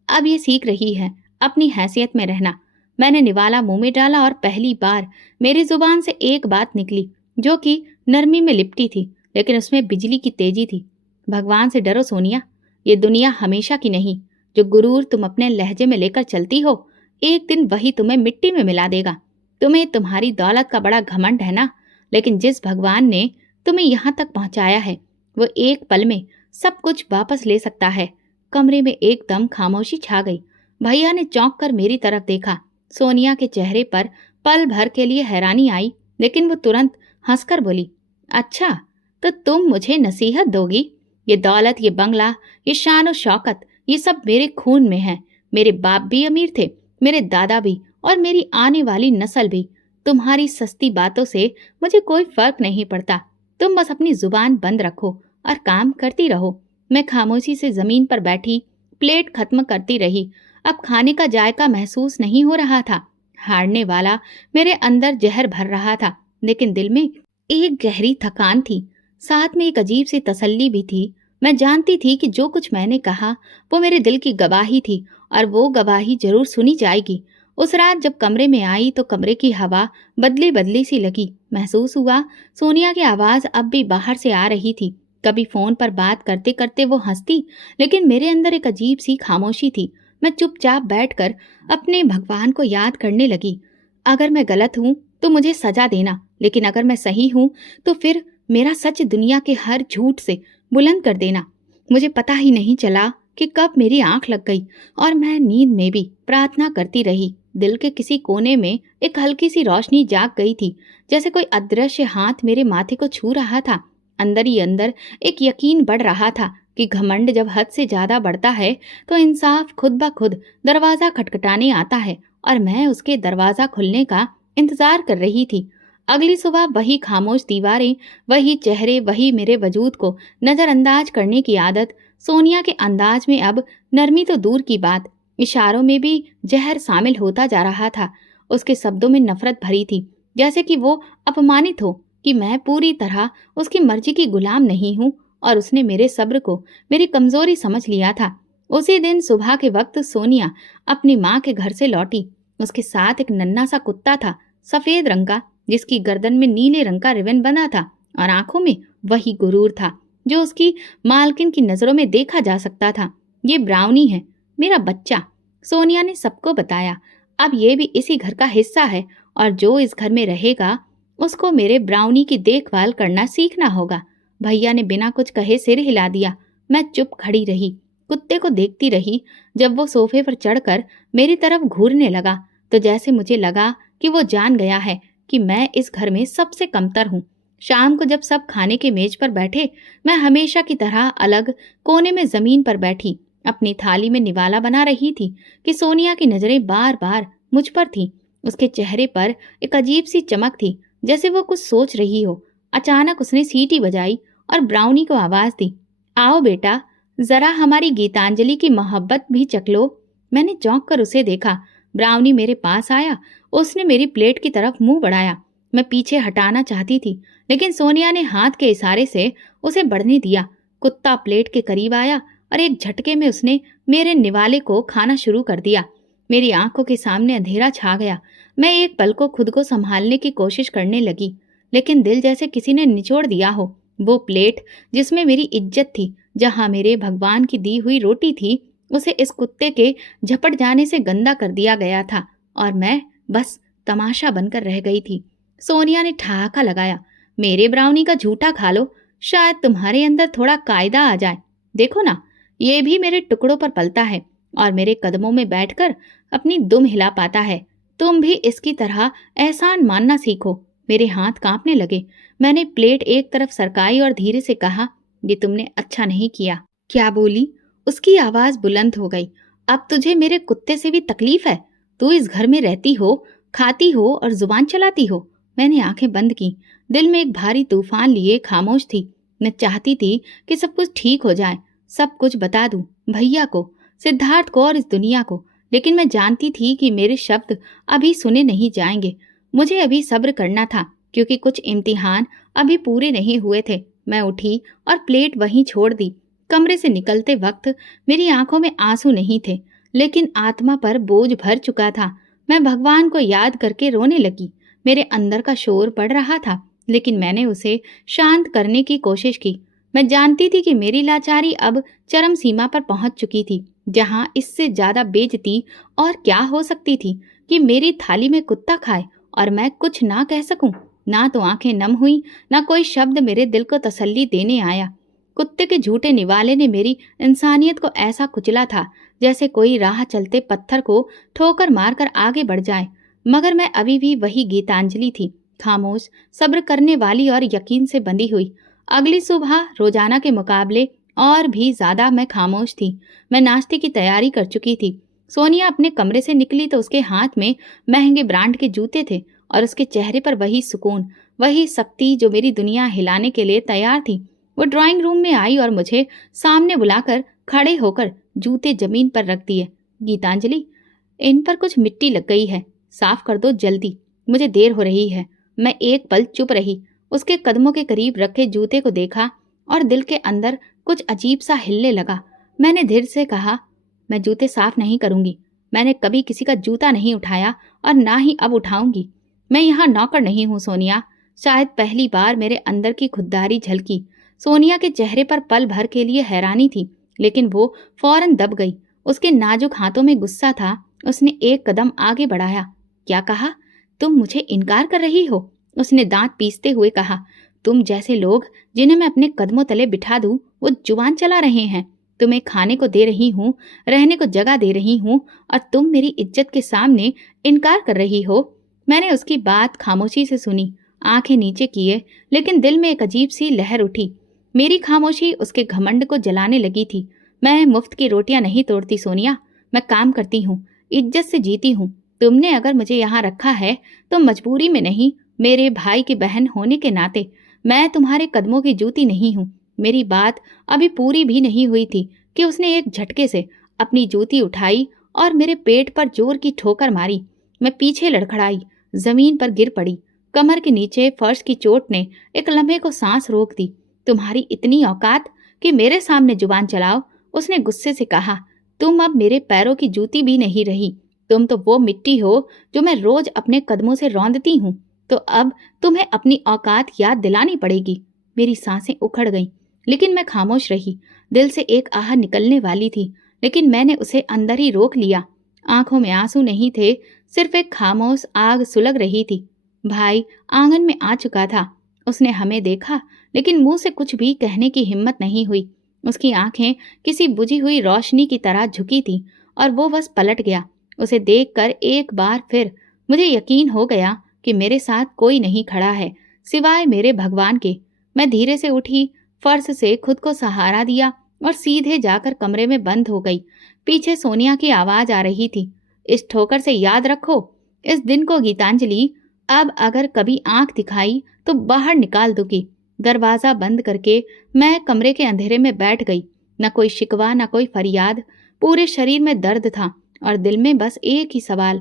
अब ये सीख रही है अपनी हैसियत में रहना। मैंने निवाला मुंह में डाला और पहली बार मेरी जुबान से एक बात निकली जो कि नरमी में लिपटी थी, लेकिन उसमें बिजली की तेजी थी। भगवान से डरो सोनिया, ये दुनिया हमेशा की नहीं। जो गुरूर तुम अपने लहजे में लेकर चलती हो, एक दिन वही तुम्हें मिट्टी में मिला देगा। तुम्हें तुम्हारी दौलत का बड़ा घमंड है ना, लेकिन जिस भगवान ने तुम्हें यहाँ तक पहुँचाया है वो एक पल में सब कुछ वापस ले सकता है। कमरे में एकदम खामोशी छा गई। भैया ने चौंक कर मेरी तरफ देखा। सोनिया के चेहरे पर पल भर के लिए हैरानी आई, लेकिन वो तुरंत हंसकर बोली, अच्छा तो तुम मुझे नसीहत दोगी? ये दौलत, ये बंगला, ये शान और शौकत, ये सब मेरे खून में है। मेरे बाप भी अमीर थे, मेरे दादा भी, और मेरी आने वाली नस्ल भी। तुम्हारी सस्ती बातों से मुझे कोई फर्क नहीं पड़ता। तुम बस अपनी जुबान बंद रखो और काम करती रहो। मैं खामोशी से जमीन पर बैठी प्लेट खत्म करती रही। अब खाने का जायका महसूस नहीं हो रहा था। हारने वाला मेरे अंदर जहर भर रहा था, लेकिन दिल में एक गहरी थकान थी। साथ में एक अजीब सी तसल्ली भी थी। मैं जानती थी कि जो कुछ मैंने कहा वो मेरे दिल की गवाही थी और वो गवाही जरूर सुनी जाएगी। उस रात जब कमरे में आई तो कमरे की हवा बदली बदली सी लगी। महसूस हुआ सोनिया की आवाज अब भी बाहर से आ रही थी। कभी फोन पर बात करते करते वो हंसती, लेकिन मेरे अंदर एक अजीब सी खामोशी थी। मैं चुपचाप बैठकर अपने भगवान को याद करने लगी। अगर मैं गलत हूँ तो मुझे सजा देना, लेकिन अगर मैं सही हूँ तो फिर मेरा सच दुनिया के हर झूठ से बुलंद कर देना। मुझे पता ही नहीं चला कि कब मेरी आंख लग गई और मैं नींद में भी प्रार्थना करती रही। दिल के किसी कोने में एक हल्की सी रोशनी जाग गई थी, जैसे कोई अदृश्य हाथ मेरे माथे को छू रहा था। अंदर ही अंदर एक यकीन बढ़ रहा था कि घमंड जब हद से ज्यादा बढ़ता है तो इंसाफ खुद ब खुद दरवाजा खटखटाने आता है, और मैं उसके दरवाजा खुलने का इंतजार कर रही थी। अगली सुबह वही खामोश दीवारें, वही चेहरे, वही मेरे वजूद को नजरअंदाज करने की आदत। सोनिया के अंदाज में अब नरमी तो दूर की बात, इशारों में भी जहर शामिल होता जा रहा था। उसके शब्दों में नफरत भरी थी, जैसे कि वो अपमानित हो कि मैं पूरी तरह उसकी मर्जी की गुलाम नहीं हूँ, और उसने मेरे सब्र को मेरी कमजोरी समझ लिया था। उसी दिन सुबह के वक्त सोनिया अपनी माँ के घर से लौटी। उसके साथ एक नन्हा सा कुत्ता था, सफेद रंग का, जिसकी गर्दन में नीले रंग का रिबन बंधा था और आंखों में वही गुरूर था जो उसकी मालकिन की नजरों में देखा जा सकता था। ये ब्राउनी है, मेरा बच्चा, सोनिया ने सबको बताया। अब ये भी इसी घर का हिस्सा है और जो इस घर में रहेगा उसको मेरे ब्राउनी की देखभाल करना सीखना होगा। भैया ने बिना कुछ कहे सिर हिला दिया। मैं चुप खड़ी रही, कुत्ते को देखती रही। जब वो सोफे पर चढ़कर मेरी तरफ घूरने लगा तो जैसे मुझे लगा कि वो जान गया है कि मैं इस घर में सबसे कमतर हूँ। शाम को जब सब खाने के मेज पर बैठे, मैं हमेशा की तरह अलग कोने में जमीन पर बैठी अपनी थाली में निवाला बना रही थी कि सोनिया की नजरें बार बार मुझ पर थी। उसके चेहरे पर एक अजीब सी चमक थी, जैसे वो कुछ सोच रही हो। अचानक उसने सीटी बजाई और ब्राउनी को आवाज दी, आओ बेटा, जरा हमारी गीतांजलि की मोहब्बत भी चख लो। मैंने चौंक कर उसे देखा। ब्राउनी मेरे पास आया। उसने मेरी प्लेट की तरफ मुंह बढ़ाया। मैं पीछे हटाना चाहती थी, लेकिन सोनिया ने हाथ के इशारे से उसे बढ़ने दिया। कुत्ता प्लेट के करीब आया और एक झटके में उसने मेरे निवाले को खाना शुरू कर दिया। मेरी आंखों के सामने अंधेरा छा गया। मैं एक पल को खुद को संभालने की कोशिश करने लगी, लेकिन दिल जैसे किसी ने निचोड़ दिया हो। वो प्लेट जिसमें मेरी इज्जत थी, जहां मेरे भगवान की दी हुई रोटी थी, उसे इस कुत्ते के झपट जाने से गंदा कर दिया गया था और मैं बस तमाशा बनकर रह गई थी। सोनिया ने ठहाका लगाया, मेरे ब्राउनी का झूठा खा लो, शायद तुम्हारे अंदर थोड़ा कायदा आ जाए। देखो ना, ये भी मेरे टुकड़ों पर पलता है और मेरे कदमों में बैठकर अपनी दुम हिला पाता है। तुम भी इसकी तरह एहसान मानना सीखो। मेरे हाथ कांपने लगे। मैंने प्लेट एक तरफ सरकाई और धीरे से कहा, ये तुमने अच्छा नहीं किया। क्या बोली? उसकी आवाज बुलंद हो गई। अब तुझे मेरे कुत्ते से भी तकलीफ है? तू इस घर में रहती हो, खाती हो और जुबान चलाती हो। मैंने आंखें बंद की। दिल में एक भारी तूफान लिए खामोश थी। मैं चाहती थी कि सब कुछ ठीक हो जाए, सब कुछ बता दूं, भैया को, सिद्धार्थ को और इस दुनिया को। लेकिन मैं जानती थी कि मेरे शब्द अभी सुने नहीं जाएंगे। मुझे अभी सब्र करना था, क्योंकि कुछ इम्तिहान अभी पूरे नहीं हुए थे। मैं उठी और प्लेट वहीं छोड़ दी। कमरे से निकलते वक्त मेरी आंखों में आंसू नहीं थे, लेकिन आत्मा पर बोझ भर चुका था। मैं भगवान को याद करके रोने लगी। मेरे अंदर का शोर बढ़ रहा था, लेकिन मैंने उसे शांत करने की कोशिश की। मैं जानती थी कि मेरी लाचारी अब चरम सीमा पर पहुंच चुकी थी, जहां इससे ज्यादा बेइज्जती और क्या हो सकती थी कि मेरी थाली में कुत्ता खाए और मैं कुछ ना कह सकूं। ना तो आंखें नम हुई, ना कोई शब्द मेरे दिल को तसल्ली देने आया। कुत्ते के झूठे निवाले ने मेरी इंसानियत को ऐसा कुचला था, जैसे कोई राह चलते पत्थर को ठोकर मारकर आगे बढ़ जाए। मगर मैं अभी भी वही गीतांजलि थी, खामोश, सब्र करने वाली और यकीन से बंधी हुई। अगली सुबह रोजाना के मुकाबले और भी ज्यादा मैं खामोश थी। मैं नाश्ते की तैयारी कर चुकी थी। सोनिया अपने कमरे से निकली तो उसके हाथ में महंगे ब्रांड के जूते थे और उसके चेहरे पर वही सुकून, वही शक्ति जो मेरी दुनिया हिलाने के लिए तैयार थी। वो ड्राइंग रूम में आई और मुझे सामने बुलाकर खड़े होकर जूते जमीन पर रख दिए। गीतांजलि, इन पर कुछ मिट्टी लग गई है, साफ कर दो जल्दी, मुझे देर हो रही है। मैं एक पल चुप रही। उसके कदमों के करीब रखे जूते को देखा और दिल के अंदर कुछ अजीब सा हिलने लगा। मैंने धीरे से कहा, मैं जूते साफ नहीं करूंगी। मैंने कभी किसी का जूता नहीं उठाया और ना ही अब उठाऊंगी। मैं यहाँ नौकर नहीं हूँ सोनिया। शायद पहली बार मेरे अंदर की खुददारी झलकी। सोनिया के चेहरे पर पल भर के लिए हैरानी थी, लेकिन वो फौरन दब गई। उसके नाजुक हाथों में गुस्सा था। उसने एक कदम आगे बढ़ाया। क्या कहा? तुम मुझे इनकार कर रही हो? उसने दांत पीसते हुए कहा। तुम जैसे लोग जिन्हें मैं अपने कदमों तले बिठा दूं, वो जुबान चला रहे हैं। तुम्हें खाने को दे रही हूँ, रहने को जगह दे रही हूँ, और तुम मेरी इज्जत के सामने इनकार कर रही हो। मैंने उसकी बात खामोशी से सुनी, आंखें नीचे किए, लेकिन दिल में एक अजीब सी लहर उठी। मेरी खामोशी उसके घमंड को जलाने लगी थी। मैं मुफ्त की रोटियां नहीं तोड़ती सोनिया, मैं काम करती हूँ, इज्जत से जीती हूँ। तुमने अगर मुझे यहाँ रखा है तो मजबूरी में नहीं, मेरे भाई की बहन होने के नाते। मैं तुम्हारे कदमों की जूती नहीं हूँ। मेरी बात अभी पूरी भी नहीं हुई थी कि उसने एक झटके से अपनी जूती उठाई और मेरे पेट पर जोर की ठोकर मारी। मैं पीछे लड़खड़ाई, जमीन पर गिर पड़ी। कमर के नीचे फर्श की चोट ने एक लम्हे को सांस रोक दी। तुम्हारी इतनी औकात कि मेरे सामने जुबान चलाओ? उसने गुस्से से कहा। तुम अब मेरे पैरों की जूती भी नहीं रही। तुम तो वो मिट्टी हो जो मैं रोज अपने कदमों से रौंदती हूँ। तो अब तुम्हें अपनी औकात याद दिलानी पड़ेगी। मेरी सांसें उखड़ गईं, लेकिन मैं खामोश रही। दिल से एक आह निकलने वाली थी, लेकिन मैंने उसे अंदर ही रोक लिया। आंखों में आंसू नहीं थे, सिर्फ एक खामोश आग सुलग रही थी। भाई आंगन में आ चुका था। उसने हमें देखा, लेकिन मुंह से कुछ भी कहने की हिम्मत नहीं हुई। उसकी आंखें किसी बुझी हुई रोशनी की तरह झुकी थी और वो बस पलट गया। उसे देखकर एक बार फिर मुझे यकीन हो गया कि मेरे साथ कोई नहीं खड़ा है सिवाय मेरे भगवान के। मैं धीरे से उठी, फर्श से खुद को सहारा दिया और सीधे जाकर कमरे में बंद हो गई। पीछे सोनिया की आवाज आ रही थी। इस ठोकर से याद रखो इस दिन को गीतांजलि। अब अगर कभी आंख दिखाई तो बाहर निकाल दूंगी। दरवाजा बंद करके मैं कमरे के अंधेरे में बैठ गई। न कोई शिकवा न कोई फरियाद, पूरे शरीर में दर्द था और दिल में बस एक ही सवाल,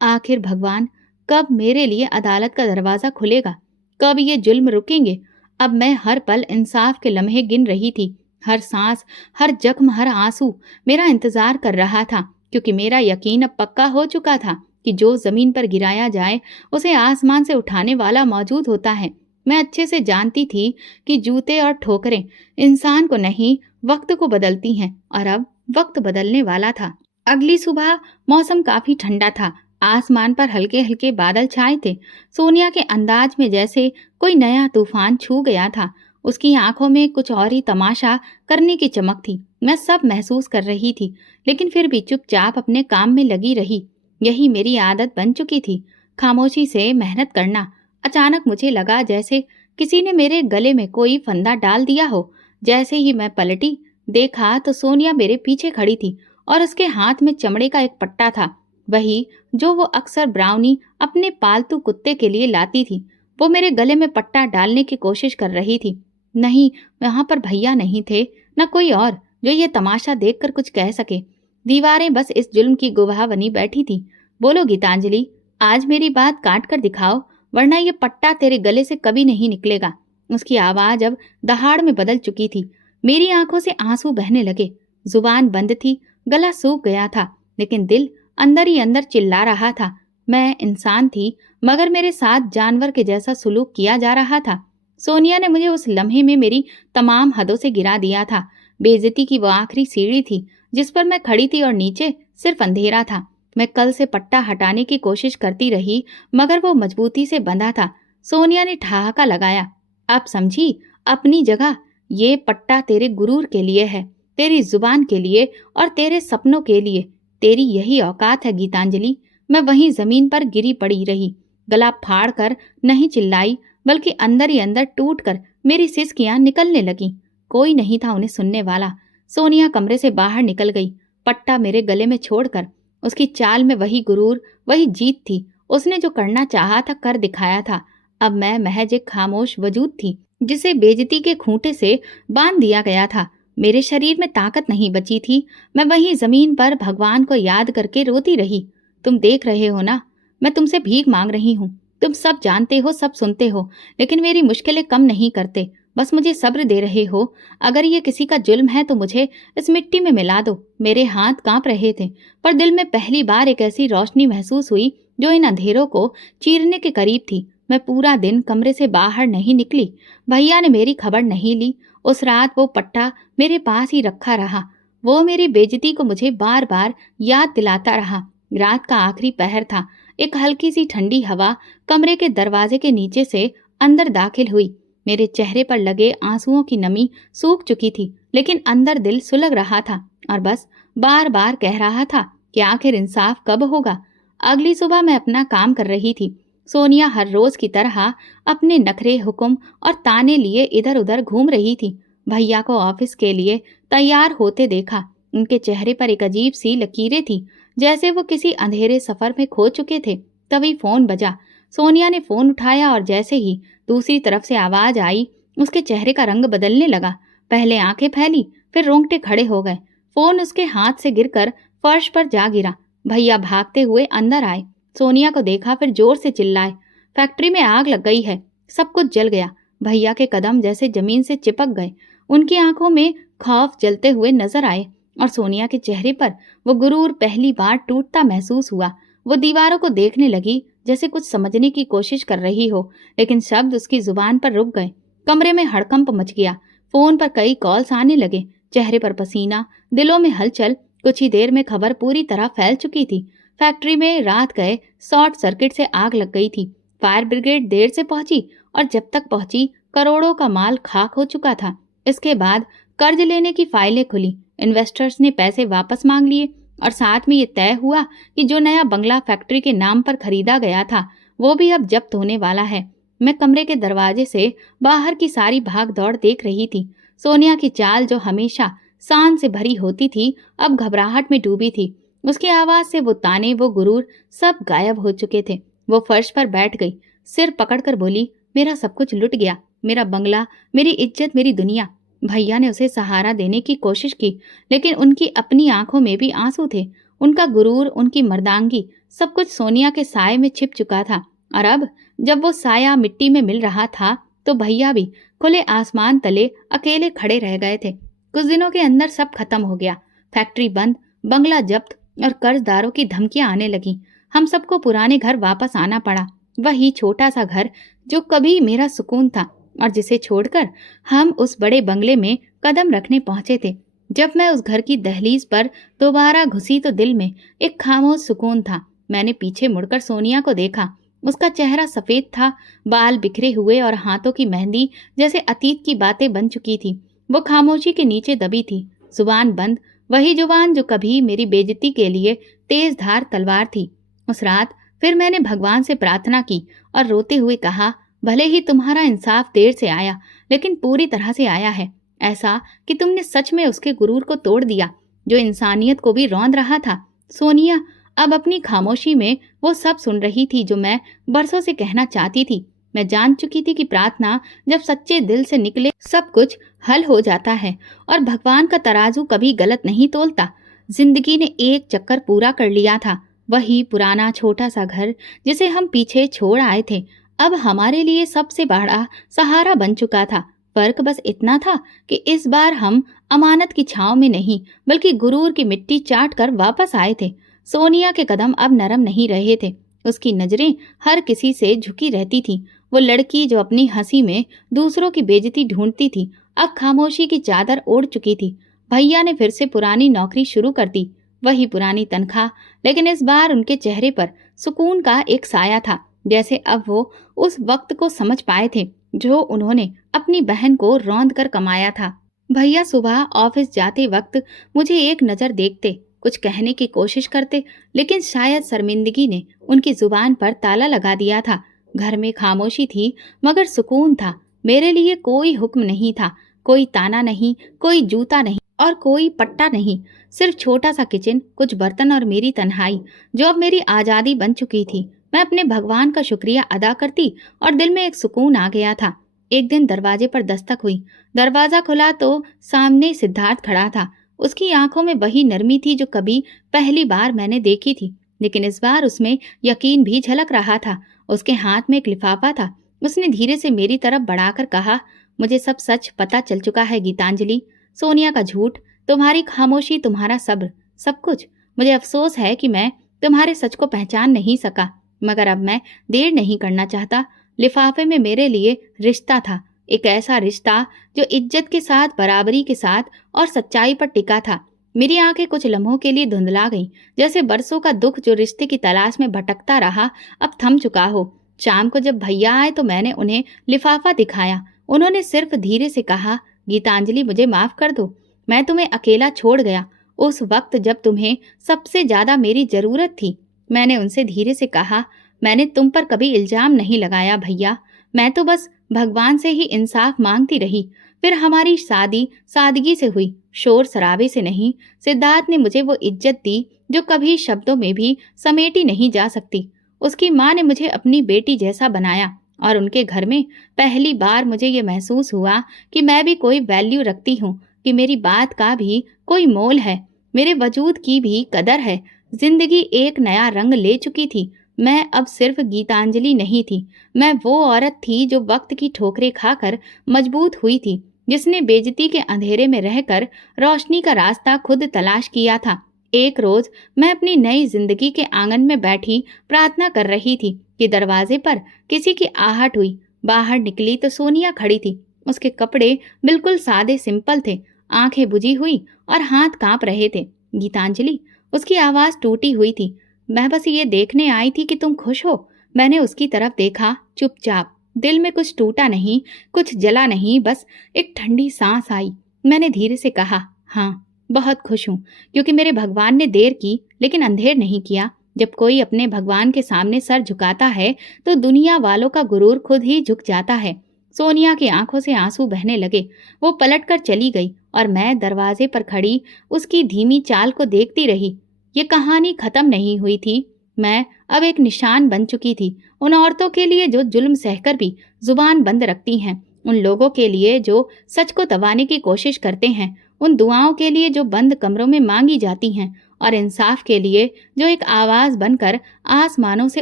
आखिर भगवान कब मेरे लिए अदालत का दरवाजा खुलेगा, कब ये जुल्म रुकेंगे। अब मैं हर पल इंसाफ के लम्हे गिन रही थी। हर सांस, हर जख्म, हर आंसू मेरा इंतजार कर रहा था, क्योंकि मेरा यकीन अब पक्का हो चुका था कि जो जमीन पर गिराया जाए उसे आसमान से उठाने वाला मौजूद होता है। मैं अच्छे से जानती थी कि जूते और ठोकरें इंसान को नहीं, वक्त को बदलती हैं, और अब वक्त बदलने वाला था। अगली सुबह मौसम काफी ठंडा था। आसमान पर हल्के हल्के बादल छाए थे। सोनिया के अंदाज में जैसे कोई नया तूफान छू गया था। उसकी आंखों में कुछ और ही तमाशा करने की चमक थी। मैं सब महसूस कर रही थी, लेकिन फिर भी चुपचाप अपने काम में लगी रही। यही मेरी आदत बन चुकी थी, खामोशी से मेहनत करना। अचानक मुझे लगा जैसे किसी ने मेरे गले में कोई फंदा डाल दिया हो। जैसे ही मैं पलटी, देखा तो सोनिया मेरे पीछे खड़ी थी और उसके हाथ में चमड़े का एक पट्टा था, वही जो वो अक्सर ब्राउनी अपने पालतू कुत्ते के लिए लाती थी। वो मेरे गले में पट्टा डालने की कोशिश कर रही थी। नहीं, वहां पर भैया नहीं थे, न कोई और जो ये तमाशा देखकर कुछ कह सके। दीवारें बस इस जुल्म की गवाह बनी बैठी थी। बोलो गीतांजलि, आज मेरी बात काट कर दिखाओ, वरना ये पट्टा तेरे गले से कभी नहीं निकलेगा। उसकी आवाज अब दहाड़ में बदल चुकी थी। मेरी आंखों से आंसू बहने लगे। जुबान बंद थी, गला सूख गया था, लेकिन दिल अंदर ही अंदर चिल्ला रहा था। मैं इंसान थी, मगर मेरे साथ जानवर के जैसा सुलूक किया जा रहा था। सोनिया ने मुझे उस लम्हे में मेरी तमाम हदों से गिरा दिया था। बेइज्जती की वो आखिरी सीढ़ी थी जिस पर मैं खड़ी थी, और नीचे सिर्फ अंधेरा था। मैं कल से पट्टा हटाने की कोशिश करती रही, मगर वो मजबूती से बंधा था। सोनिया ने ठहाका लगाया। अब समझी अपनी जगह। ये पट्टा तेरे गुरूर के लिए है, तेरी जुबान के लिए और तेरे सपनों के लिए। तेरी यही औकात है गीतांजलि। मैं वहीं जमीन पर गिरी पड़ी रही। गला फाड़ कर नहीं चिल्लाई, बल्कि अंदर ही अंदर टूट कर मेरी सिसकियां निकलने लगी। कोई नहीं था उन्हें सुनने वाला। सोनिया कमरे से बाहर निकल गई, पट्टा मेरे गले में छोड़कर। उसकी चाल में वही गुरूर, वही जीत थी। उसने जो करना चाहा था कर दिखाया था। अब मैं महज एक खामोश वजूद थी, जिसे बेइज्जती के खूंटे से बांध दिया गया था। मेरे शरीर में ताकत नहीं बची थी। मैं वहीं जमीन पर भगवान को याद करके रोती रही। तुम देख रहे हो ना, मैं तुमसे भीख मांग रही हूँ। तुम सब जानते हो, सब सुनते हो, लेकिन मेरी मुश्किलें कम नहीं करते। बस मुझे सब्र दे रहे हो। अगर ये किसी का जुल्म है तो मुझे इस मिट्टी में मिला दो। मेरे हाथ कांप रहे थे, पर दिल में पहली बार एक ऐसी रोशनी महसूस हुई जो इन अंधेरों को चीरने के करीब थी। मैं पूरा दिन कमरे से बाहर नहीं निकली। भैया ने मेरी खबर नहीं ली। उस रात वो पट्टा मेरे पास ही रखा रहा। वो मेरी बेइज्जती को मुझे बार बार याद दिलाता रहा। रात का आखिरी पहर था। एक हल्की सी ठंडी हवा कमरे के दरवाजे के नीचे से अंदर दाखिल हुई। मेरे चेहरे पर लगे आंसुओं की नमी सूख चुकी थी, लेकिन अंदर दिल सुलग रहा था और बस बार बार कह रहा था कि आखिर इंसाफ कब होगा। अगली सुबह मैं अपना काम कर रही थी। सोनिया हर रोज की तरह अपने नखरे, हुक्म और ताने लिए इधर उधर घूम रही थी। भैया को ऑफिस के लिए तैयार होते देखा। उनके चेहरे पर एक अजीब सी लकीरें थी, जैसे वो किसी अंधेरे सफर में खो चुके थे। तभी फोन बजा। सोनिया ने फोन उठाया और जैसे ही दूसरी तरफ से आवाज आई, उसके चेहरे का रंग बदलने लगा। पहले आंखें फैली, फिर रोंगटे खड़े हो गए। फोन उसके हाथ से गिरकर फर्श पर जा गिरा। भैया भागते हुए अंदर आए। सोनिया को देखा, फिर जोर से चिल्लाए, फैक्ट्री में आग लग गई है, सब कुछ जल गया। भैया के कदम जैसे जमीन से चिपक गए। उनकी आंखों में खौफ जलते हुए नजर आए और सोनिया के चेहरे पर वो गुरूर पहली बार टूटता महसूस हुआ। वो दीवारों को देखने लगी, जैसे कुछ समझने की कोशिश कर रही हो, लेकिन शब्द उसकी जुबान पर रुक गए। कमरे में हड़कंप मच गया। फोन पर कई कॉल्स आने लगे। चेहरे पर पसीना, दिलों में हलचल। कुछ ही देर में खबर पूरी तरह फैल चुकी थी। फैक्ट्री में रात गए शॉर्ट सर्किट से आग लग गई थी। फायर ब्रिगेड देर से पहुंची और जब तक पहुंची करोड़ों का माल खाक हो चुका था। इसके बाद कर्ज लेने की फाइलें खुली। इन्वेस्टर्स ने पैसे वापस मांग लिए और साथ में ये तय हुआ कि जो नया बंगला फैक्ट्री के नाम पर खरीदा गया था वो भी अब जब्त होने वाला है। मैं कमरे के दरवाजे से बाहर की सारी भाग दौड़ देख रही थी। सोनिया की चाल जो हमेशा शान से भरी होती थी, अब घबराहट में डूबी थी। उसकी आवाज से वो ताने, वो गुरूर सब गायब हो चुके थे। वो फर्श पर बैठ गई, सिर पकड़कर बोली, मेरा सब कुछ लुट गया, मेरा बंगला, मेरी इज्जत, मेरी दुनिया। भैया ने उसे सहारा देने की कोशिश की, लेकिन उनकी अपनी आंखों में भी आंसू थे। उनका गुरूर, उनकी मर्दांगी, सब कुछ सोनिया के साए में छिप चुका था। और अब जब वो साया मिट्टी में मिल रहा था, तो भैया भी खुले आसमान तले अकेले खड़े रह गए थे। कुछ दिनों के अंदर सब खत्म हो गया। फैक्ट्री बंद, बंगला जब्त और कर्जदारों की धमकियां आने लगी। हम सबको पुराने घर वापस आना पड़ा। वही छोटा सा घर जो कभी मेरा सुकून था और जिसे छोड़कर हम उस बड़े बंगले में कदम रखने पहुंचे थे। जब मैं उस घर की दहलीज पर दोबारा घुसी तो दिल में एक खामोश सुकून था। मैंने पीछे मुड़कर सोनिया को देखा। उसका चेहरा सफेद था, बाल बिखरे हुए और हाथों की मेहंदी जैसे अतीत की बातें बन चुकी थी। वो खामोशी के नीचे दबी थी, जुबान बंद, वही जुबान जो कभी मेरी बेइज्जती के लिए तेज धार तलवार थी। उस रात फिर मैंने भगवान से प्रार्थना की और रोते हुए कहा, भले ही तुम्हारा इंसाफ देर से आया, लेकिन पूरी तरह से आया है। ऐसा कि तुमने सच में उसके गुरूर को तोड़ दिया, जो इंसानियत को भी रौंद रहा था। सोनिया अब अपनी खामोशी में वो सब सुन रही थी जो मैं बरसों से कहना चाहती थी। मैं जान चुकी थी कि प्रार्थना जब सच्चे दिल से निकले, सब कुछ हल हो जाता है और भगवान का तराजू कभी गलत नहीं तोलता। जिंदगी ने एक चक्कर पूरा कर लिया था। वही पुराना छोटा सा घर जिसे हम पीछे छोड़ आए थे, अब हमारे लिए सबसे बड़ा सहारा बन चुका था। फर्क बस इतना था कि इस बार हम अमानत की छांव में नहीं, बल्कि गुरूर की मिट्टी चाट कर वापस आए थे। सोनिया के कदम अब नरम नहीं रहे थे। उसकी नजरें हर किसी से झुकी रहती थीं। वो लड़की जो अपनी हंसी में दूसरों की बेइज्जती ढूंढती थी, अब खामोशी की चादर ओढ़ चुकी थी। भैया ने फिर से पुरानी नौकरी शुरू कर दी, वही पुरानी तनख्वाह, लेकिन इस बार उनके चेहरे पर सुकून का एक साया था, जैसे अब वो उस वक्त को समझ पाए थे जो उन्होंने अपनी बहन को रौंद कर कमाया था। भैया सुबह ऑफिस जाते वक्त मुझे एक नजर देखते, कुछ कहने की कोशिश करते, लेकिन शायद शर्मिंदगी ने उनकी जुबान पर ताला लगा दिया था। घर में खामोशी थी, मगर सुकून था। मेरे लिए कोई हुक्म नहीं था, कोई ताना नहीं, कोई जूता नहीं और कोई पट्टा नहीं। सिर्फ छोटा सा किचन, कुछ बर्तन और मेरी तन्हाई, जो अब मेरी आज़ादी बन चुकी थी। मैं अपने भगवान का शुक्रिया अदा करती और दिल में एक सुकून आ गया था। एक दिन दरवाजे पर दस्तक हुई। दरवाजा खुला तो सामने सिद्धार्थ खड़ा था। उसकी आंखों में वही नरमी थी जो कभी पहली बार मैंने देखी थी, लेकिन इस बार उसमें यकीन भी झलक रहा था। उसके हाथ में एक लिफाफा था। उसने धीरे से मेरी तरफ बढ़ाकर कहा, मुझे सब सच पता चल चुका है गीतांजलि। सोनिया का झूठ, तुम्हारी खामोशी, तुम्हारा सब्र, सब कुछ। मुझे अफसोस है कि मैं तुम्हारे सच को पहचान नहीं सका, मगर अब मैं देर नहीं करना चाहता। लिफाफे में मेरे लिए रिश्ता था, एक ऐसा रिश्ता जो इज्जत के साथ, बराबरी के साथ और सच्चाई पर टिका था। मेरी आंखें कुछ लम्हों के लिए धुंधला गईं, जैसे बरसों का दुख जो रिश्ते की तलाश में भटकता रहा अब थम चुका हो। शाम को जब भैया आए तो मैंने उन्हें लिफाफा दिखाया। उन्होंने सिर्फ धीरे से कहा, गीतांजलि मुझे माफ कर दो, मैं तुम्हें अकेला छोड़ गया उस वक्त जब तुम्हें सबसे ज्यादा मेरी जरूरत थी। मैंने उनसे धीरे से कहा, मैंने तुम पर कभी इल्जाम नहीं लगाया भैया, मैं तो बस भगवान से ही इंसाफ मांगती रही। फिर हमारी शादी सादगी से हुई, शोर शराबे से नहीं। सिद्धार्थ ने मुझे वो इज्जत दी जो कभी शब्दों में भी समेटी नहीं जा सकती। उसकी माँ ने मुझे अपनी बेटी जैसा बनाया और उनके घर में पहली बार मुझे ये महसूस हुआ कि मैं भी कोई वैल्यू रखती हूँ, कि मेरी बात का भी कोई मोल है, मेरे वजूद की भी कदर है। जिंदगी एक नया रंग ले चुकी थी। मैं अब सिर्फ गीतांजलि नहीं थी, मैं वो औरत थी जो वक्त की ठोकरें खाकर मजबूत हुई थी, जिसने बेइज्जती के अंधेरे में रहकर रोशनी का रास्ता खुद तलाश किया था। एक रोज मैं अपनी नई जिंदगी के आंगन में बैठी प्रार्थना कर रही थी कि दरवाजे पर किसी की आहट हुई। बाहर निकली तो सोनिया खड़ी थी। उसके कपड़े बिल्कुल सादे सिंपल थे, आंखें बुझी हुई और हाथ कांप रहे थे। गीतांजलि, उसकी आवाज टूटी हुई थी, मैं बस ये देखने आई थी कि तुम खुश हो। मैंने उसकी तरफ देखा, चुपचाप। दिल में कुछ टूटा नहीं, कुछ जला नहीं, बस एक ठंडी सांस आई। मैंने धीरे से कहा, हाँ बहुत खुश हूँ, क्योंकि मेरे भगवान ने देर की लेकिन अंधेर नहीं किया। जब कोई अपने भगवान के सामने सर झुकाता है तो दुनिया वालों का गुरूर खुद ही झुक जाता है। सोनिया की आंखों से आंसू बहने लगे। वो पलटकर चली गई और मैं दरवाजे पर खड़ी उसकी धीमी चाल को देखती रही। ये कहानी खत्म नहीं हुई थी। मैं अब एक निशान बन चुकी थी, उन औरतों के लिए जो जुल्म सहकर भी जुबान बंद रखती हैं, उन लोगों के लिए जो सच को दबाने की कोशिश करते हैं, उन दुआओं के लिए जो बंद कमरों में मांगी जाती हैं, और इंसाफ के लिए जो एक आवाज बनकर आसमानों से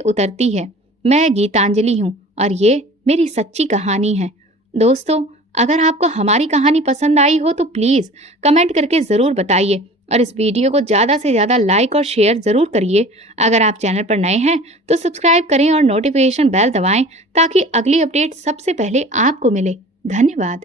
उतरती है। मैं गीतांजलि हूँ और ये मेरी सच्ची कहानी है। दोस्तों, अगर आपको हमारी कहानी पसंद आई हो तो प्लीज़ कमेंट करके ज़रूर बताइए और इस वीडियो को ज़्यादा से ज़्यादा लाइक और शेयर ज़रूर करिए। अगर आप चैनल पर नए हैं तो सब्सक्राइब करें और नोटिफिकेशन बेल दबाएं ताकि अगली अपडेट सबसे पहले आपको मिले। धन्यवाद।